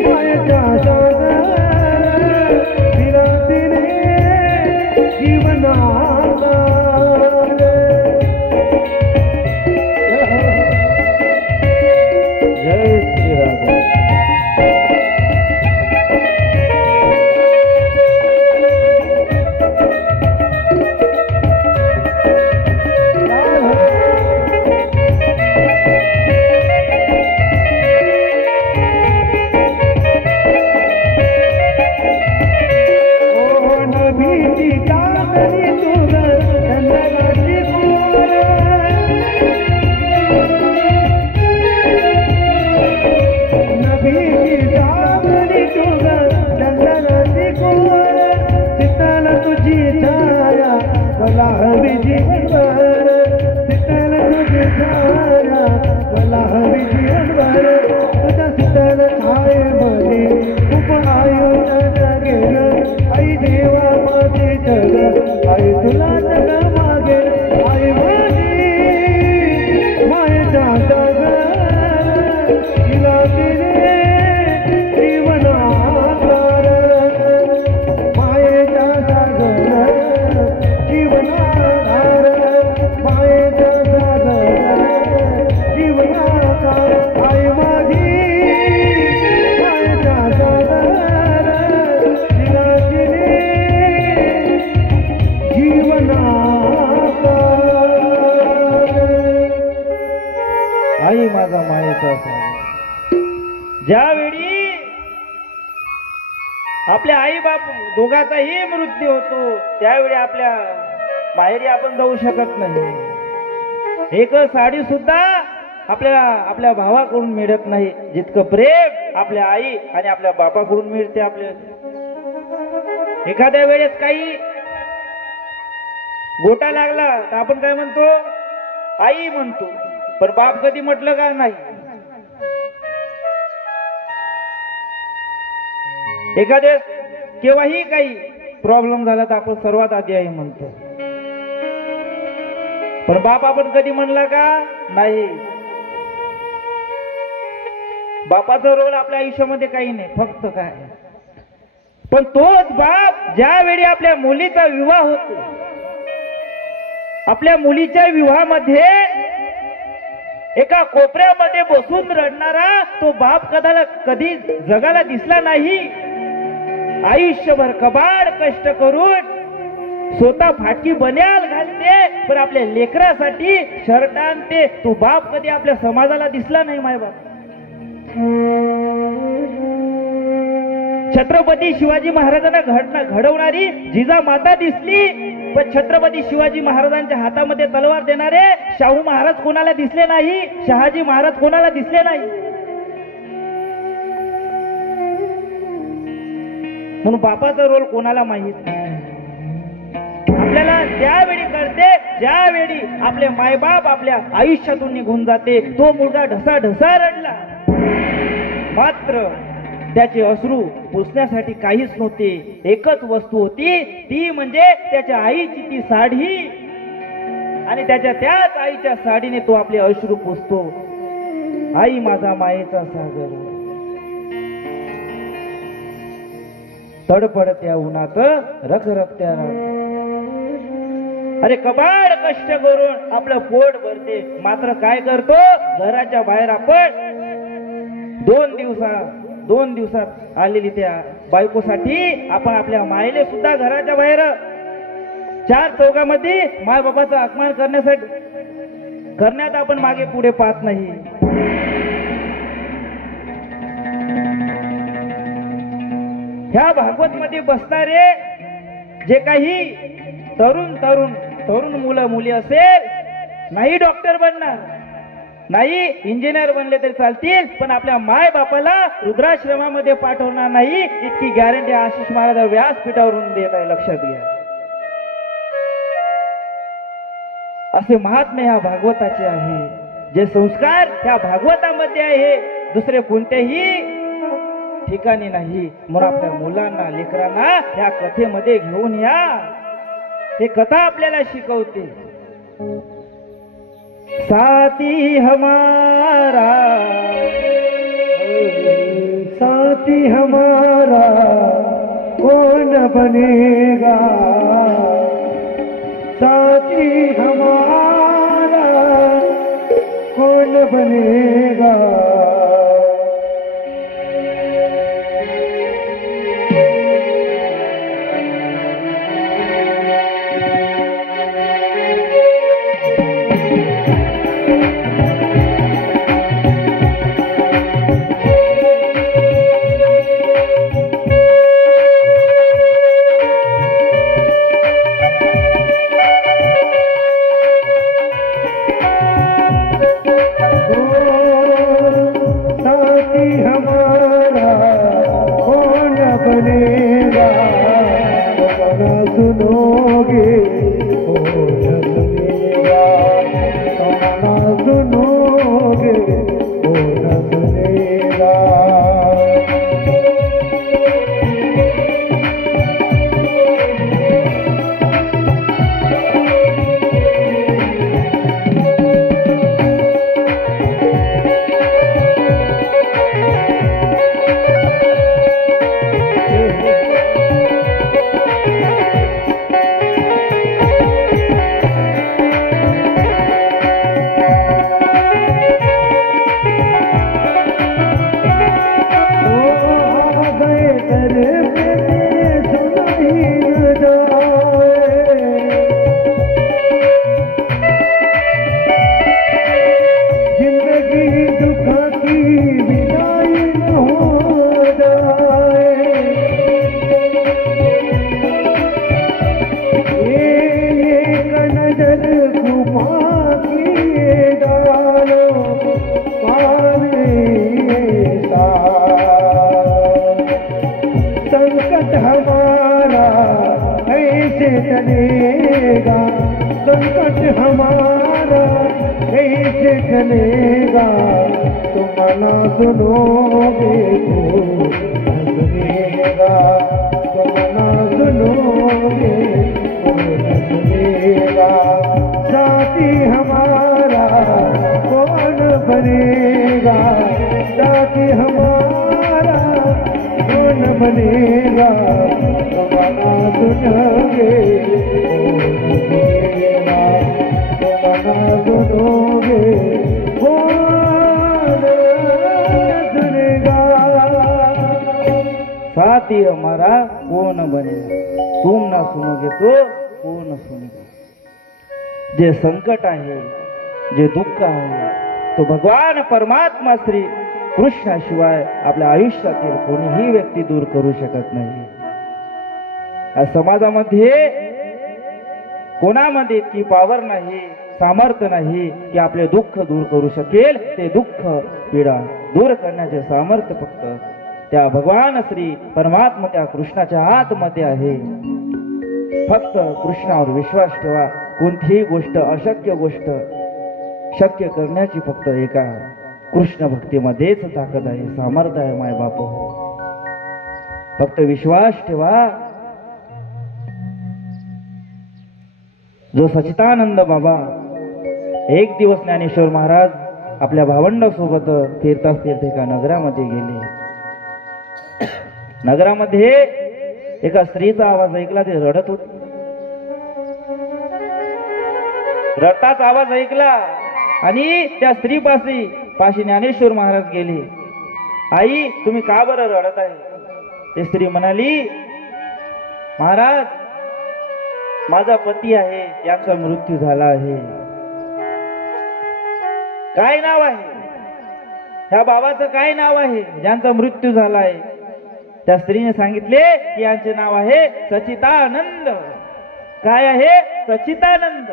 मायेचा सागर तिला तिने जीवनाचा जय श्री राधे. मला हवी जीवनभर शीतल तुझी छाया मला हवी जीवनभर तुझ्या शीतल छायेमध्ये खूप आयुष्य गेलं आई देवा माझे जग आई तुला जग मागे आई माझी मायेचा सागर तिला तिने जीवनाकार मायेचा सागर जीवनाधार मायेचा सागर जीवनाकार आई माझी मायेचा सागर तिला तिने जीवनाकार आई माझा मायेचा सागर. ज्यावेळी आपल्या आई बाप दोघाचाही मृत्यू होतो त्यावेळी आपल्या माहेरी आपण जाऊ शकत नाही. एक साडी सुद्धा आपल्याला आपल्या भावाकडून मिळत नाही जितकं प्रेम आपल्या आई आणि आपल्या बापाकडून मिळते. आपल्या एखाद्या वेळेस काही गोटा लागला तर आपण काय म्हणतो, आई म्हणतो, पण बाप कधी म्हटलं का नाही. एखाद्या केव्हाही काही प्रॉब्लेम झाला तर आपण सर्वात आधी आई म्हणतो, पण बाप आपण कधी म्हणला का नाही. बापाचा रोल आपल्या आयुष्यामध्ये काही नाही, फक्त काय, पण तोच बाप ज्यावेळी आपल्या मुलीचा विवाह होतो, आपल्या मुलीच्या विवाहामध्ये एका कोपऱ्यामध्ये बसून रडणारा तो बाप कधी जगाला दिसला नाही. आयुष्यभर कबाड कष्ट करून स्वतः फाटकी बन्याल घालते पण आपल्या लेकरासाठी शर्ट आणते. तो बाप कधी आपल्या समाजाला दिसला नाही. मायबाप छत्रपती शिवाजी महाराजांना घडवणारी जिजा माता दिसली, पण छत्रपती शिवाजी महाराजांच्या हातामध्ये तलवार देणारे शाहू महाराज कोणाला दिसले नाही, शहाजी महाराज कोणाला दिसले नाही. म्हणून बापाचा रोल कोणाला माहित नाही. आपल्याला त्यावेळी कळते ज्यावेळी आपले मायबाप आपल्या आयुष्यातून निघून जाते. तो मुलगा ढसा रडला, मात्र त्याचे अश्रू पुसण्यासाठी काहीच नव्हते. एकच वस्तू होती, ती म्हणजे त्याच्या आईची ती साडी, आणि त्याच आईच्या साडीने तो आपले अश्रू पुसतो. आई माझा मायेचा सागर, तडपडत्या उन्हात रखरखत्या अरे कबाड कष्ट करून आपलं पोट भरते, मात्र काय करतो, घराच्या बाहेर आपण दोन दिवसात आलेली त्या बायकोसाठी आपण आपल्या मायले सुद्धा घराच्या बाहेर चार चौकामध्ये माय बाबाचा अपमान करण्यात आपण मागे पुढे पाहत नाही. ह्या भागवत मध्ये बसणारे जे काही तरुण मुलं मुली असेल, नाही डॉक्टर बनणार, नाही इंजिनियर बनले तरी चालतील, पण आपल्या माय बापाला रुद्राश्रमामध्ये पाठवणार नाही इतकी गॅरंटी आशिष महाराज व्यासपीठावरून देत आहे. लक्षात घ्या. असे महात्म्य ह्या भागवताचे आहे. जे संस्कार ह्या भागवतामध्ये आहे, दुसरे कोणत्याही ठिकाणी नाही. म्हणून आपल्या मुलांना लेकरांना ह्या कथेमध्ये घेऊन या. हे कथा आपल्याला शिकवते. साथी हमारा साथी हमारा कौन बनेगा, साथी हमारा कौन बनेगा। संकट हमारा कैसे टलेगा, संकट हमारा कैसे टलेगा। तुम ना सुनोगे तो न सुनेगा, तुम ना सुनोगे तो न सुनेगा। साथी हमारा कौन बनेगा, साथी हमारा कौन बनेगा। तुम्हारा सुनोगे तुम्हारा सुनोगे कौन सुनेगा। साथी हमारा कौन बनेगा, तुम ना सुनोगे तो कौन सुनेगा। जे संकट आहे, जे दुःख आहे, तो भगवान परमात्मा श्री कृष्णाशिवाय आपल्या आयुष्यातील कोणीही व्यक्ती दूर करू शकत नाही। या समाजामध्ये कोणामध्ये इतकी पावर नाही, सामर्थ्य नाही की आपले दुःख दूर करू शकेल। ते दुःख पीडा दूर करण्याचे सामर्थ्य फक्त त्या भगवान श्री परमात्मा त्या कृष्णाच्या आतमध्ये आहे। फक्त कृष्णावर विश्वास ठेवा, कोणतीही गोष्ट अशक्य गोष्ट शक्य करण्याची फक्त एका कृष्ण भक्तीमध्येच ताकद आहे, सामर्थ्य आहे। माय बाप, फक्त विश्वास ठेवा। जो सच्चिदानंद बाबा एक दिवस ज्ञानेश्वर महाराज आपल्या भावंडासोबत फिरता फिरता एका नगरामध्ये गेले। नगरामध्ये एका स्त्रीचा आवाज ऐकला, ते रडत होती। रडताच आवाज ऐकला आणि त्या स्त्रीपाशी ज्ञानेश्वर महाराज गेले। आई, तुम्ही का बरं रडत आहे? ते स्त्री म्हणाली, महाराज, माझा पती आहे, याचा मृत्यू झाला आहे। काय नाव आहे ह्या बाबाचं? काय नाव आहे ज्यांचा मृत्यू झाला आहे? त्या स्त्रीने सांगितले की यांचे नाव आहे सच्चिदानंद। काय आहे? सच्चिदानंद।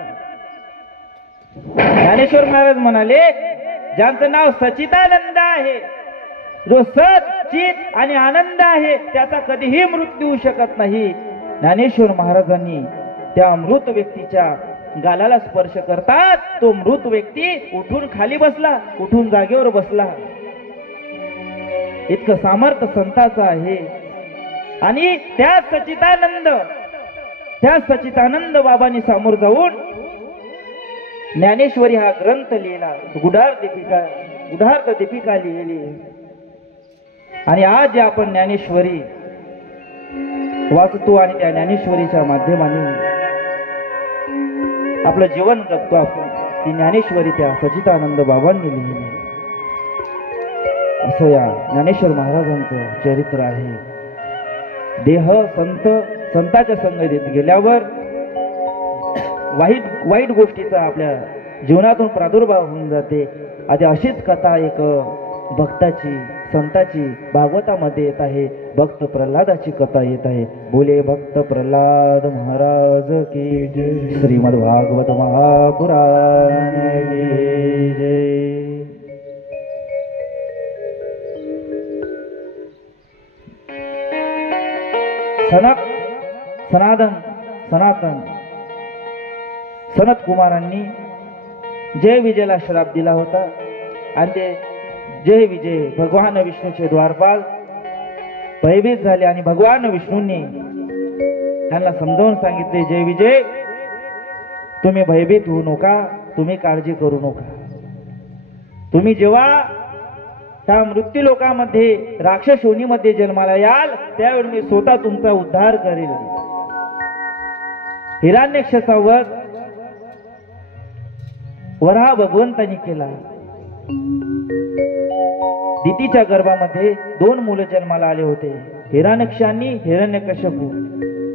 ज्ञानेश्वर महाराज म्हणाले, ज्यांचं नाव सच्चिदानंद आहे, जो सत चित आणि आनंद आहे, त्याचा कधीही मृत्यू होऊ शकत नाही। ज्ञानेश्वर महाराजांनी त्या मृत व्यक्तीच्या गालाला स्पर्श करतात, तो मृत व्यक्ती उठून खाली बसला, उठून जागेवर बसला। इतकं सामर्थ्य संताचं आहे। आणि त्या सच्चिदानंद बाबांनी समोर जाऊन ज्ञानेश्वरी हा ग्रंथ लिहिला, गुढार्थ दीपिका लिहिली। आणि आज जे आपण ज्ञानेश्वरी वाचतो आणि त्या ज्ञानेश्वरीच्या माध्यमाने आपलं जीवन जगतो आपण, ती ज्ञानेश्वरी त्या सच्चिदानंद बाबांनी लिहिली असं या ज्ञानेश्वर महाराजांचं चरित्र आहे. देह संताच्या संगतीत गेल्यावर वाईट गोष्टीचा आपल्या जीवनातून प्रादुर्भाव होऊन जाते. आता अशीच कथा एक भक्ताची संताची भागवतामध्ये येत आहे. भक्त प्रल्हादाची कथा येत आहे. बोले भक्त प्रल्हाद महाराज की जय. श्रीमद भागवत महापुराण की जय. सनातन सनत कुमारांनी जय विजयला श्राप दिला होता आणि ते जय विजय भगवान विष्णूचे द्वारपाल भयभीत झाले आणि भगवान विष्णूंनी त्यांना समजावून सांगितले, जय विजय तुम्ही भयभीत होऊ नका, तुम्ही काळजी करू नका. तुम्ही जेव्हा त्या मृत्यू लोकांमध्ये राक्षस योनीमध्ये जन्माला याल त्यावेळी मी स्वतः तुमचा उद्धार करेल. हिरण्यकश्यपाचा वध वराह भगवंतांनी केला. दितीच्या गर्भामध्ये 2 मुलं जन्माला आले होते, हिरण्यक्ष आणि हिरण्यकश्यपू.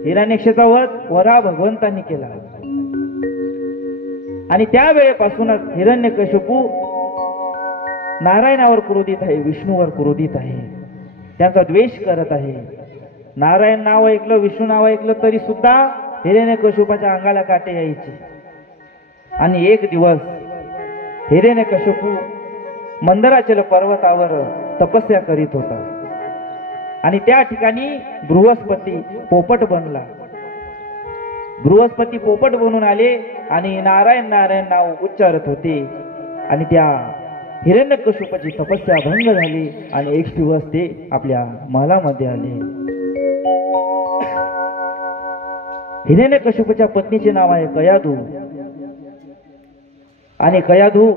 हिरण्यकश्यपाचा वध वराह भगवंतांनी केला आणि त्यावेळेपासूनच हिरण्यकश्यपू नारायणावर क्रोधित आहे, विष्णूवर क्रोधित आहे, त्यांचा द्वेष करत आहे. नारायण नाव ऐकलं, विष्णू नाव ऐकलं तरी सुद्धा हिरण्यकश्यपाच्या अंगाला काटे यायचे. आणि एक दिवस हिरण्यकश्यपू मंदराचल पर्वतावर तपस्या करीत होता आणि त्या ठिकाणी बृहस्पती पोपट बनला. बृहस्पती पोपट बनून आले आणि नारायण नारायण नाव उच्चारत होते आणि त्या हिरण्यकश्यपाची तपस्या भंग झाली आणि एक दिवस ते आपल्या महलामध्ये आले. हिरण्यकश्यपाच्या पत्नीचे नाव आहे कयाधू आणि कयाधू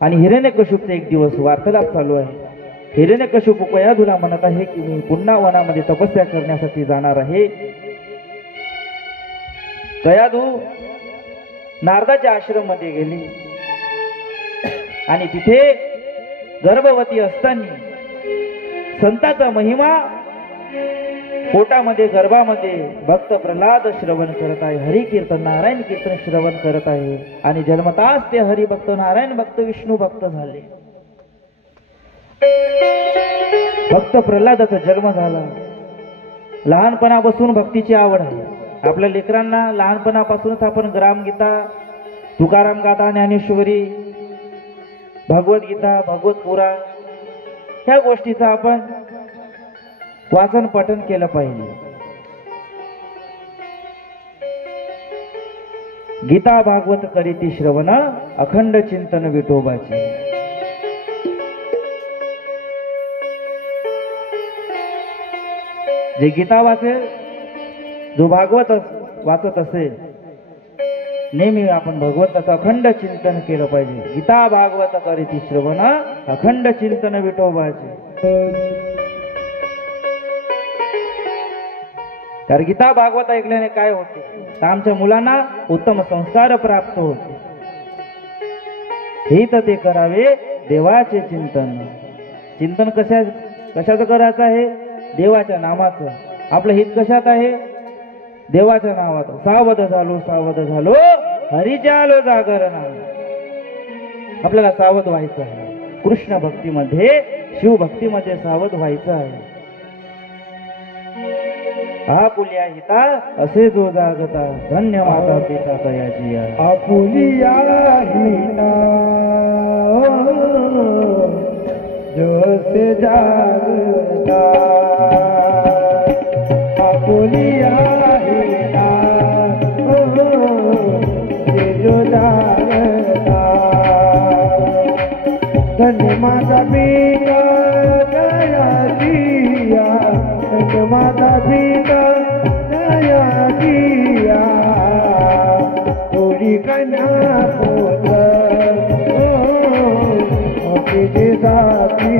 आणि हिरण्यकश्यपचा एक दिवस वार्तालाप चालू आहे. हिरण्यकश्यप कयाधूला म्हणत आहे की मी पुन्हा वनामध्ये तपस्या करण्यासाठी जाणार आहे. कयाधू नारदाच्या आश्रम मध्ये गेली आणि तिथे गर्भवती असताना संताचा महिमा पोटामध्ये गर्भामध्ये भक्त प्रल्हाद श्रवण करत आहे, हरी कीर्तन नारायण कीर्तन श्रवण करत आहे आणि जन्मताच ते हरी भक्त नारायण भक्त विष्णू भक्त झाले. भक्त प्रल्हादाचा जन्म झाला. लहानपणापासून भक्तीची आवड आहे. आपल्या लेकरांना लहानपणापासूनच आपण ग्रामगीता, तुकाराम गाथा, ज्ञानेश्वरी, भगवद्गीता, भगवत पुराण ह्या गोष्टीचं आपण वाचन पठन केलं पाहिजे. गीता भागवत करीती श्रवण अखंड चिंतन विठोबाचे. जे गीता वाचेल, जो भागवत वाचत असेल, नेहमी आपण भगवंताचं अखंड चिंतन केलं पाहिजे. गीता भागवत करीती श्रवण अखंड चिंतन विठोबाचे. तर गीता भागवत ऐकल्याने काय होते, तर आमच्या मुलांना उत्तम संस्कार प्राप्त होते. हे तर ते करावे देवाचे चिंतन. चिंतन कशाचं करायचं आहे? देवाच्या नामाचं. आपलं हित कशात आहे? देवाच्या नावात. सावध झालो हरीच्या आलो जागरणा. आपल्याला सावध व्हायचं आहे. कृष्ण भक्तीमध्ये, शिवभक्तीमध्ये सावध व्हायचं आहे. आपुलिया हिता असे जो जागता, धन्य माता पिता तयाची. आपुलिया हिता जो से जागता, आपुलिया हिता जो जागता, धन्य माता पिता तयाची, धन्य माता पिता तयाची. थोडी कन्या पुत्र तिचे साथी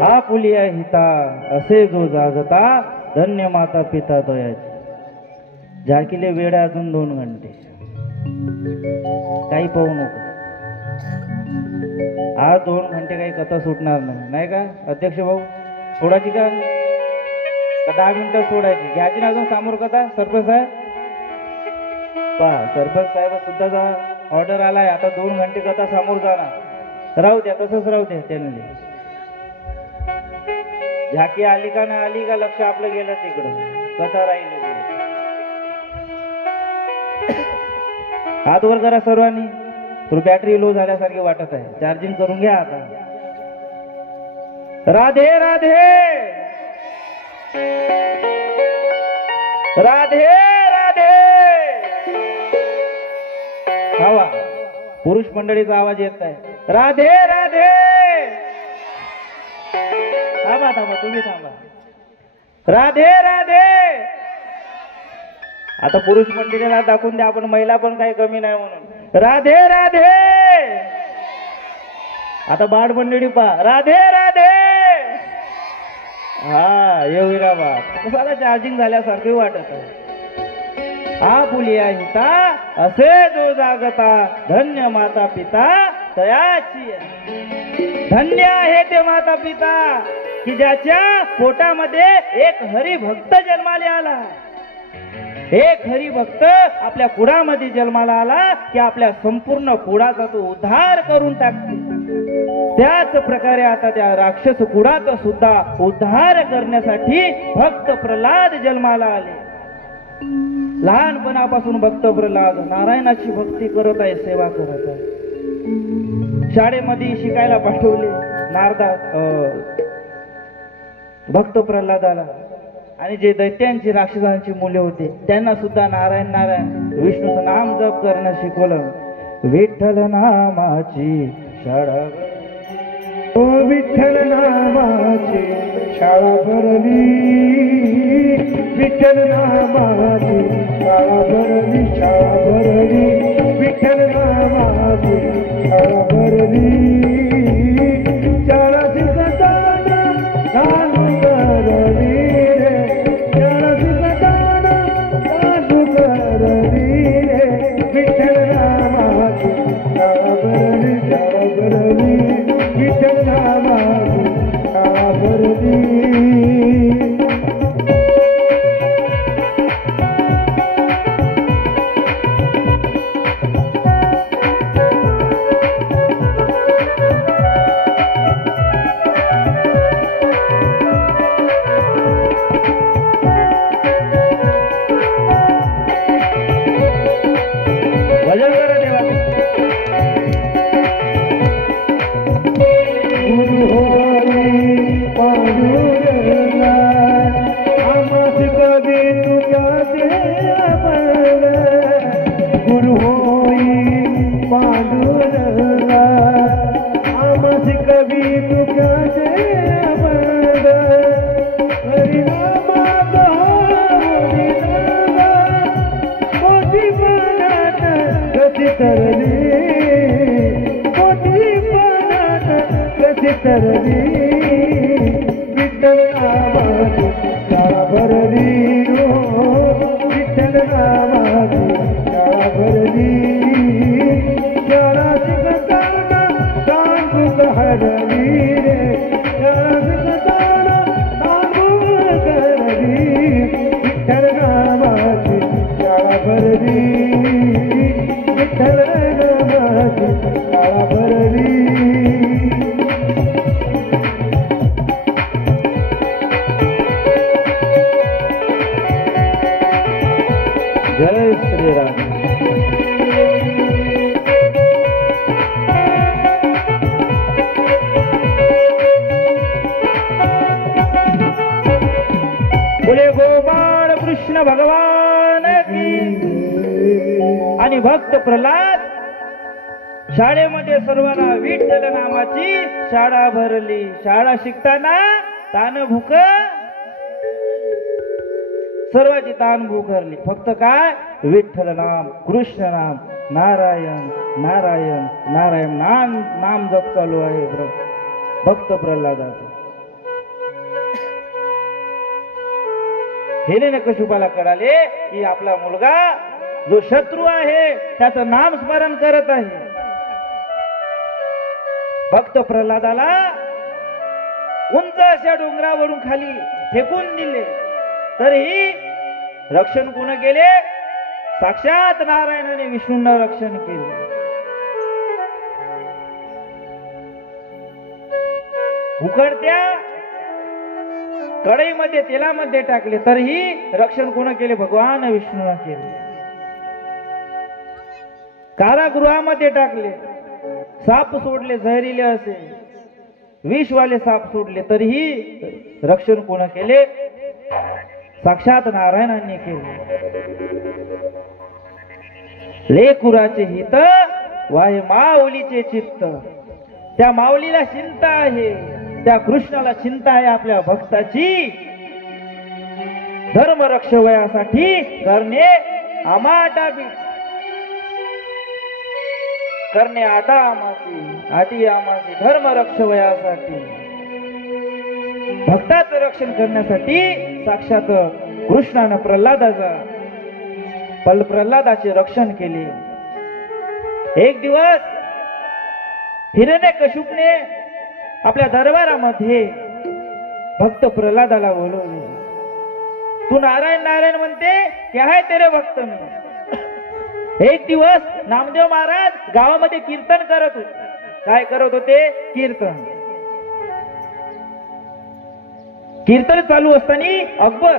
आपुलिया हिता असे जो जागता धन्य माता पिता दयाची. झाकीले वेळ आहे अजून 2 घंटे. काही पाहू नको. आज 2 घंटे काही कथा सुटणार नाही, नाही का अध्यक्ष भाऊ? सोडायची का 10 मिनिटं सोडायची? घ्यायची ना अजून समोर कथा? सरपंच साहेब पहा, सरपंच साहेब सुद्धा ऑर्डर आलाय. आता 2 घंटे कथा समोर जाणार. राहू द्या, तसंच राहू द्या. त्यांनी झाकी आली का नाही आली का लक्ष आपलं गेलं तिकडं, कथा राहिली. हात वर करा सर्वांनी. तुला बॅटरी लो झाल्यासारखी वाटत आहे, चार्जिंग करून घ्या आता. राधे राधे राधे राधे. हवा पुरुष मंडळीचा आवाज येत आहे. राधे राधे. थांबा थांबा, तुम्ही थांबा. राधे राधे. आता पुरुष मंडळीला दाखवून द्या आपण महिला पण काही कमी नाही म्हणून. राधे राधे. आता बाळ मंडळी पहा. राधे राधे. हा येऊरा बाप, कसाला चार्जिंग झाल्यासारखी वाटत आहे. आपुलिया हिता असे जो जागता धन्य माता पिता तयाची. धन्य आहे ते माता पिता की ज्याच्या पोटामध्ये एक हरिभक्त जन्माला आला. एक हरिभक्त आपल्या कुळामध्ये जन्माला आला की आपल्या संपूर्ण कुळाचा तो उद्धार करून टाकते. त्याच प्रकारे आता त्या राक्षस कुळाचा सुद्धा उद्धार करण्यासाठी भक्त प्रल्हाद जन्माला आले. लहानपणापासून भक्त प्रल्हाद नारायणाची भक्ती करत आहे, सेवा करत आहे. शाळेमध्ये शिकायला पाठवले नारदा भक्त प्रल्हादाला. आणि जे दैत्यांची राक्षसांची मुले होते त्यांना सुद्धा नारायण नारायण विष्णूचं नाम जप करणं शिकवलं. विठ्ठल नामाची शाळा, ओ विठ्ठल नामाची शाळा भरली. विठ्ठल नामाची शाळा भरली, शाळा भरली. विठ्ठल नामाची शाळा भरली. शाळा शिकताना चालू करली रे. शाळा शिकताना चालू करली रे. विठ्ठल नामाची शाळा भरली, शाळा भरली. विठ्ठल नामाची शाळा भरली. भजन करा देवा. गुरु होई पांडुरंगा आमस कवी तुझ्या देवा. गुरु होई पांडुरंगा आमस कवी तुझ्या देवा. हरिनामा हरिनामा मोठी मनात गती तरली. मोठी मनात गती तरली. विठ्ठल नामाची शाळा भरली रो. विठ्ठल नामाची शाळा भरली. शाळा शिकताना सांगूक हरली रे. शाळा शिकताना सांगूक हरली. विठ्ठल नामाची शाळा भरली. विठ्ठल नामाची शाळा भरली. जय श्रीराम. बोले गोपाळ कृष्ण भगवान की. आणि भक्त प्रल्हाद शाळेमध्ये सर्वांना विठ्ठल नामाची शाळा भरली. शाळा शिकताना तान भूक सर्वाची तान भूक हरली. फक्त काय विठ्ठल नाम, कृष्ण नाम, नारायण नारायण नारायण नाम नाम जप चालू आहे भक्त प्रल्हादाचं. हिरण्यकशिपाला कळाले की आपला मुलगा जो शत्रू आहे त्याचं नाम स्मरण करत आहे. भक्त प्रल्हादाला उंच अशा डोंगरावरून खाली फेकून दिले, तरीही रक्षण कोण केले? साक्षात नारायणाने विष्णूंना रक्षण केले. उकडत्या कढईमध्ये तेलामध्ये टाकले, तरीही रक्षण कोण केले? भगवान विष्णूला केले. कारागृहामध्ये टाकले, साप सोडले, जहरीले असे विषवाले साप सोडले, तरीही रक्षण कोण केले? साक्षात नारायणांनी केले. लेकुराचे हित वाहे माऊलीचे चित्त. त्या माऊलीला चिंता आहे, त्या कृष्णाला चिंता आहे आपल्या भक्ताची. धर्म रक्षवयासाठी करणे आमाटाबी, करणे आटा आमासी, आटी आमासी. धर्म रक्षवयासाठी, भक्ताचं रक्षण करण्यासाठी साक्षात कृष्णानं प्रल्हादाचे रक्षण केले. एक दिवस हिरण्यकशिपूने आपल्या दरबारामध्ये भक्त प्रल्हादाला बोलवले. तू नारायण नारायण म्हणते, क्या है तेरे भक्त में? एक दिवस नामदेव महाराज गावामध्ये कीर्तन करत होते. काय करत होते? कीर्तन. कीर्तन चालू असताना अकबर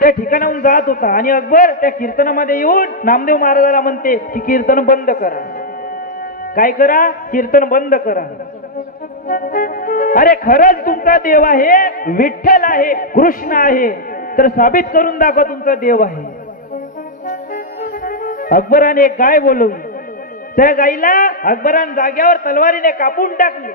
त्या ठिकाणाहून जात होता आणि अकबर त्या कीर्तनामध्ये येऊन नामदेव महाराजाला म्हणते की कीर्तन बंद करा. काय करा? कीर्तन बंद करा. अरे खरंच तुमचा देव आहे, विठ्ठल आहे, कृष्ण आहे, तर साबित करून दाखवा तुमचा देव आहे. अकबराने एक गाय बोलवली. त्या गायीला अकबराने जाग्यावर तलवारीने कापून टाकले.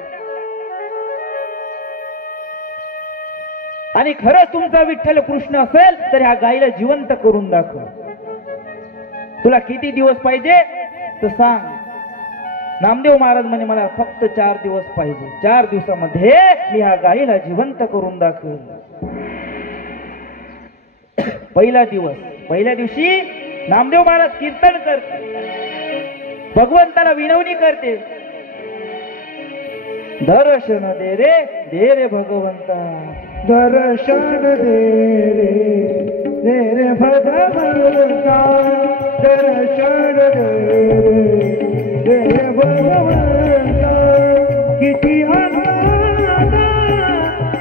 आणि खरंच तुमचा विठ्ठल कृष्ण असेल तर ह्या गायीला जिवंत करून दाखव. तुला किती दिवस पाहिजे तर सांग. नामदेव महाराज म्हणे मला फक्त 4 दिवस पाहिजे. 4 दिवसामध्ये मी ह्या गायीला जिवंत करून दाखवेल. पहिला दिवस, पहिल्या दिवशी नामदेव महाराज कीर्तन करते, भगवंताला विनवणी करते. दर्शन दे रे भगवंता, दर्शन दे रे भगवंता, दर्शन दे रे भगवंता. किती अंधार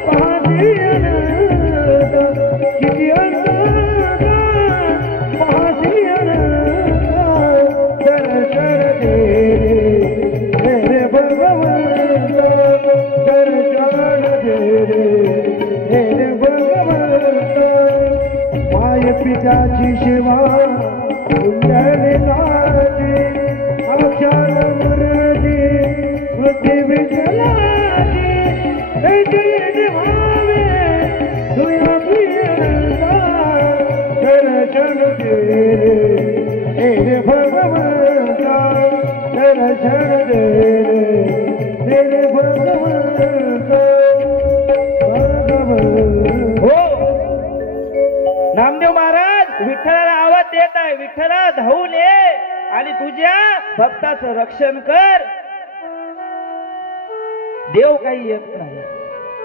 पाहती अनंता, किती अंधार पाहती अनंता. दर्शन दे रे भगवंता, दर्शन दे रे भगवंता. माय पिताची सेवा कुंडली लाजी, आक्षान मुरली बुद्धी विठलाजी. जय भावे तुया प्रियंका, दर्शन दे रे भगवंता, दर्शन दे रे भगवंता. नामदेव महाराज विठ्ठलाला आवाज देत आहे, विठ्ठला धावून ये आणि तुझ्या भक्ताचं रक्षण कर. देव काही येत नाही,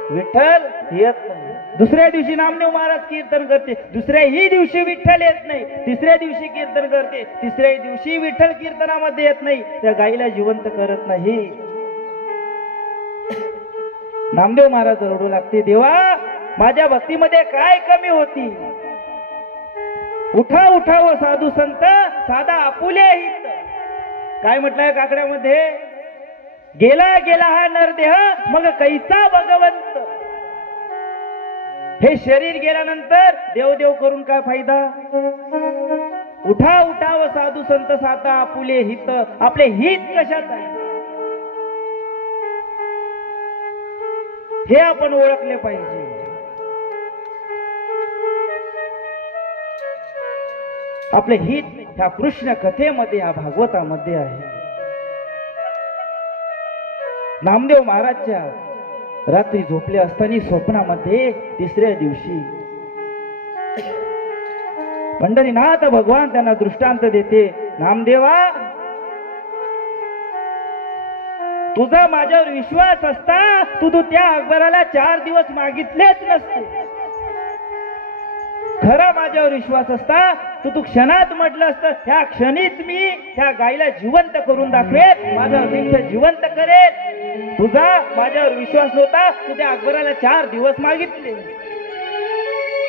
विठ्ठल येत नाही. दुसऱ्या दिवशी नामदेव महाराज कीर्तन करते, दुसऱ्याही दिवशी विठ्ठल येत नाही. तिसऱ्या दिवशी कीर्तन करते, तिसऱ्या दिवशी विठ्ठल कीर्तनामध्ये येत नाही. त्या गायीला जिवंत करत नाही. नामदेव महाराज रडू लागते, देवा माझ्या भक्तीमध्ये काय कमी होती? उठा उठाव साधू संत, साधा आपुले हित. काय म्हटलंय काकड्यामध्ये? गेला गेला हा नरदेह, मग कैसा भगवंत. हे शरीर गेल्यानंतर देव देव करून काय फायदा? उठा उठाव साधू संत, साधा आपुले हित. आपले हित कशात आहे हे आपण ओळखले पाहिजे. आपले हित ह्या कृष्ण कथेमध्ये, ह्या भागवतामध्ये आहे. नामदेव महाराजच्या रात्री झोपले असताना स्वप्नामध्ये तिसऱ्या दिवशी पंढरीनाथ भगवान त्यांना दृष्टांत देते, नामदेवा तुझा माझ्यावर विश्वास असता तू त्या अकबराला 4 दिवस मागितलेच नसते. खरा माझ्यावर विश्वास असता तू क्षणात म्हटलं असतं ह्या क्षणीच मी त्या गायीला जिवंत करून दाखवेल, माझा विठ्ठल जिवंत करेल. तुझा माझ्यावर विश्वास नव्हता, तू त्या अकबराला 4 दिवस मागितले.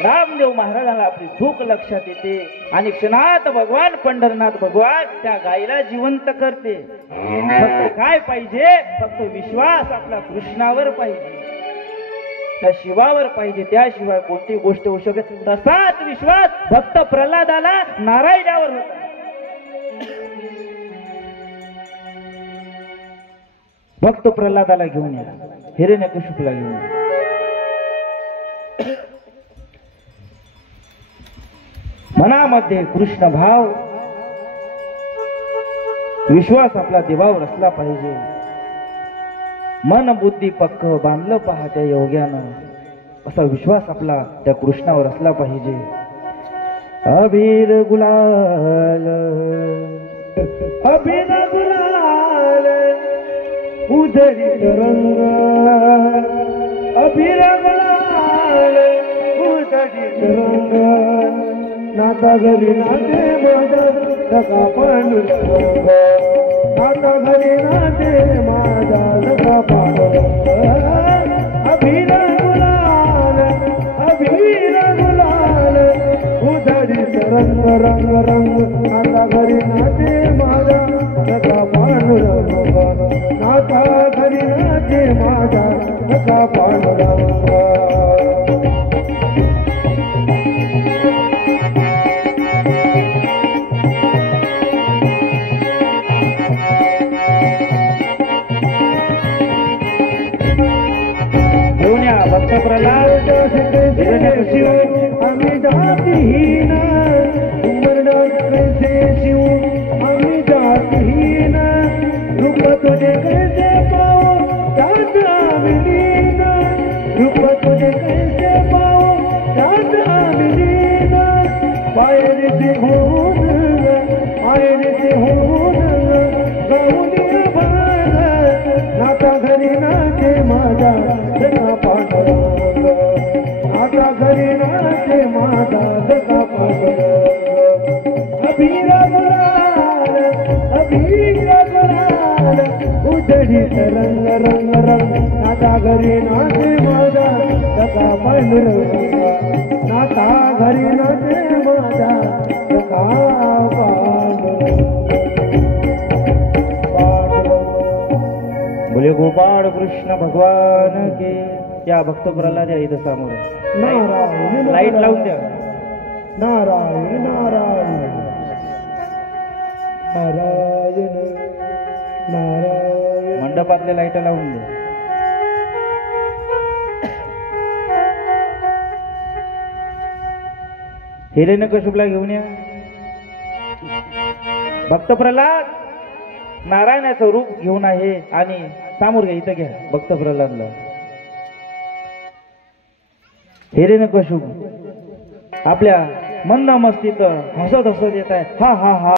रामदेव महाराजांना आपली चूक लक्षात येते आणि क्षणात भगवान पंढरनाथ भगवान त्या गायीला जिवंत करते. फक्त काय पाहिजे? फक्त विश्वास आपला कृष्णावर पाहिजे, त्या शिवावर पाहिजे, त्याशिवाय कोणती गोष्ट होऊ शकत. तसाच विश्वास भक्त प्रल्हादाला नारायणावर होता. भक्त प्रल्हादाला घेऊन या, हिरण्यकशिपूला घेऊन या. मनामध्ये कृष्ण भाव, विश्वास आपला देवावर असला पाहिजे. मन बुद्धी पक्क बांधलं पहा त्या योग्यानं, असा विश्वास आपला त्या कृष्णावर असला पाहिजे. अबीर गुलाल अबीर गुलाल उधळीत रंग, अबीर गुलाल उधळीत रंग, नाता घरी नाते माझा सखा पांडुरंग, नाता घरी नाते माझा सखा पांडुरंग. अबीर गुलाल अबीर गुलाल उधळीत रंग रंग रंग, नाता घरी नाते माझा सखा पांडुरंग, नाता घरी नाते माझा सखा पांडुरंग. भक्त प्रल्हाद आम्ही जातीहीन, उमरणार कैसे शिव आम्ही जातीहीन, रूप तुझे कैसे पाहू त्यात आम्ही लीन, रूप तुझे कैसे पाहू त्यात आम्ही लीन. मायेचे होऊन मायेचे होऊन गाऊन बाळ, नाता घरी नाते माझा सखा पांडुरंग, नाता घरी नाते माझा सखा पांडुरंग. अबीर गुलाल अबीर गुलाल उधळीत रंग रंग रंग, नाता घरी नाते माझा सखा पांडुरंग, नाता घरी नाते माझा सखा पांडुरंग. बोले गोपाळ कृष्ण भगवान के. या भक्त प्रल्हाद इथं समोर नारायण लाईट लावून द्या. नारायण नारायण नारायण नारायण. मंडपातल्या लाईट लावून द्या. हिरण्यकशिपूला घेऊन या. भक्त प्रल्हाद नारायणाचं रूप घेऊन आहे आणि समोर घ्या, इथं घ्या भक्त प्रल्हादला. हिरण्यकशिपू आपल्या मंद मस्तीत हसत हसत येत आहे. हा हा हा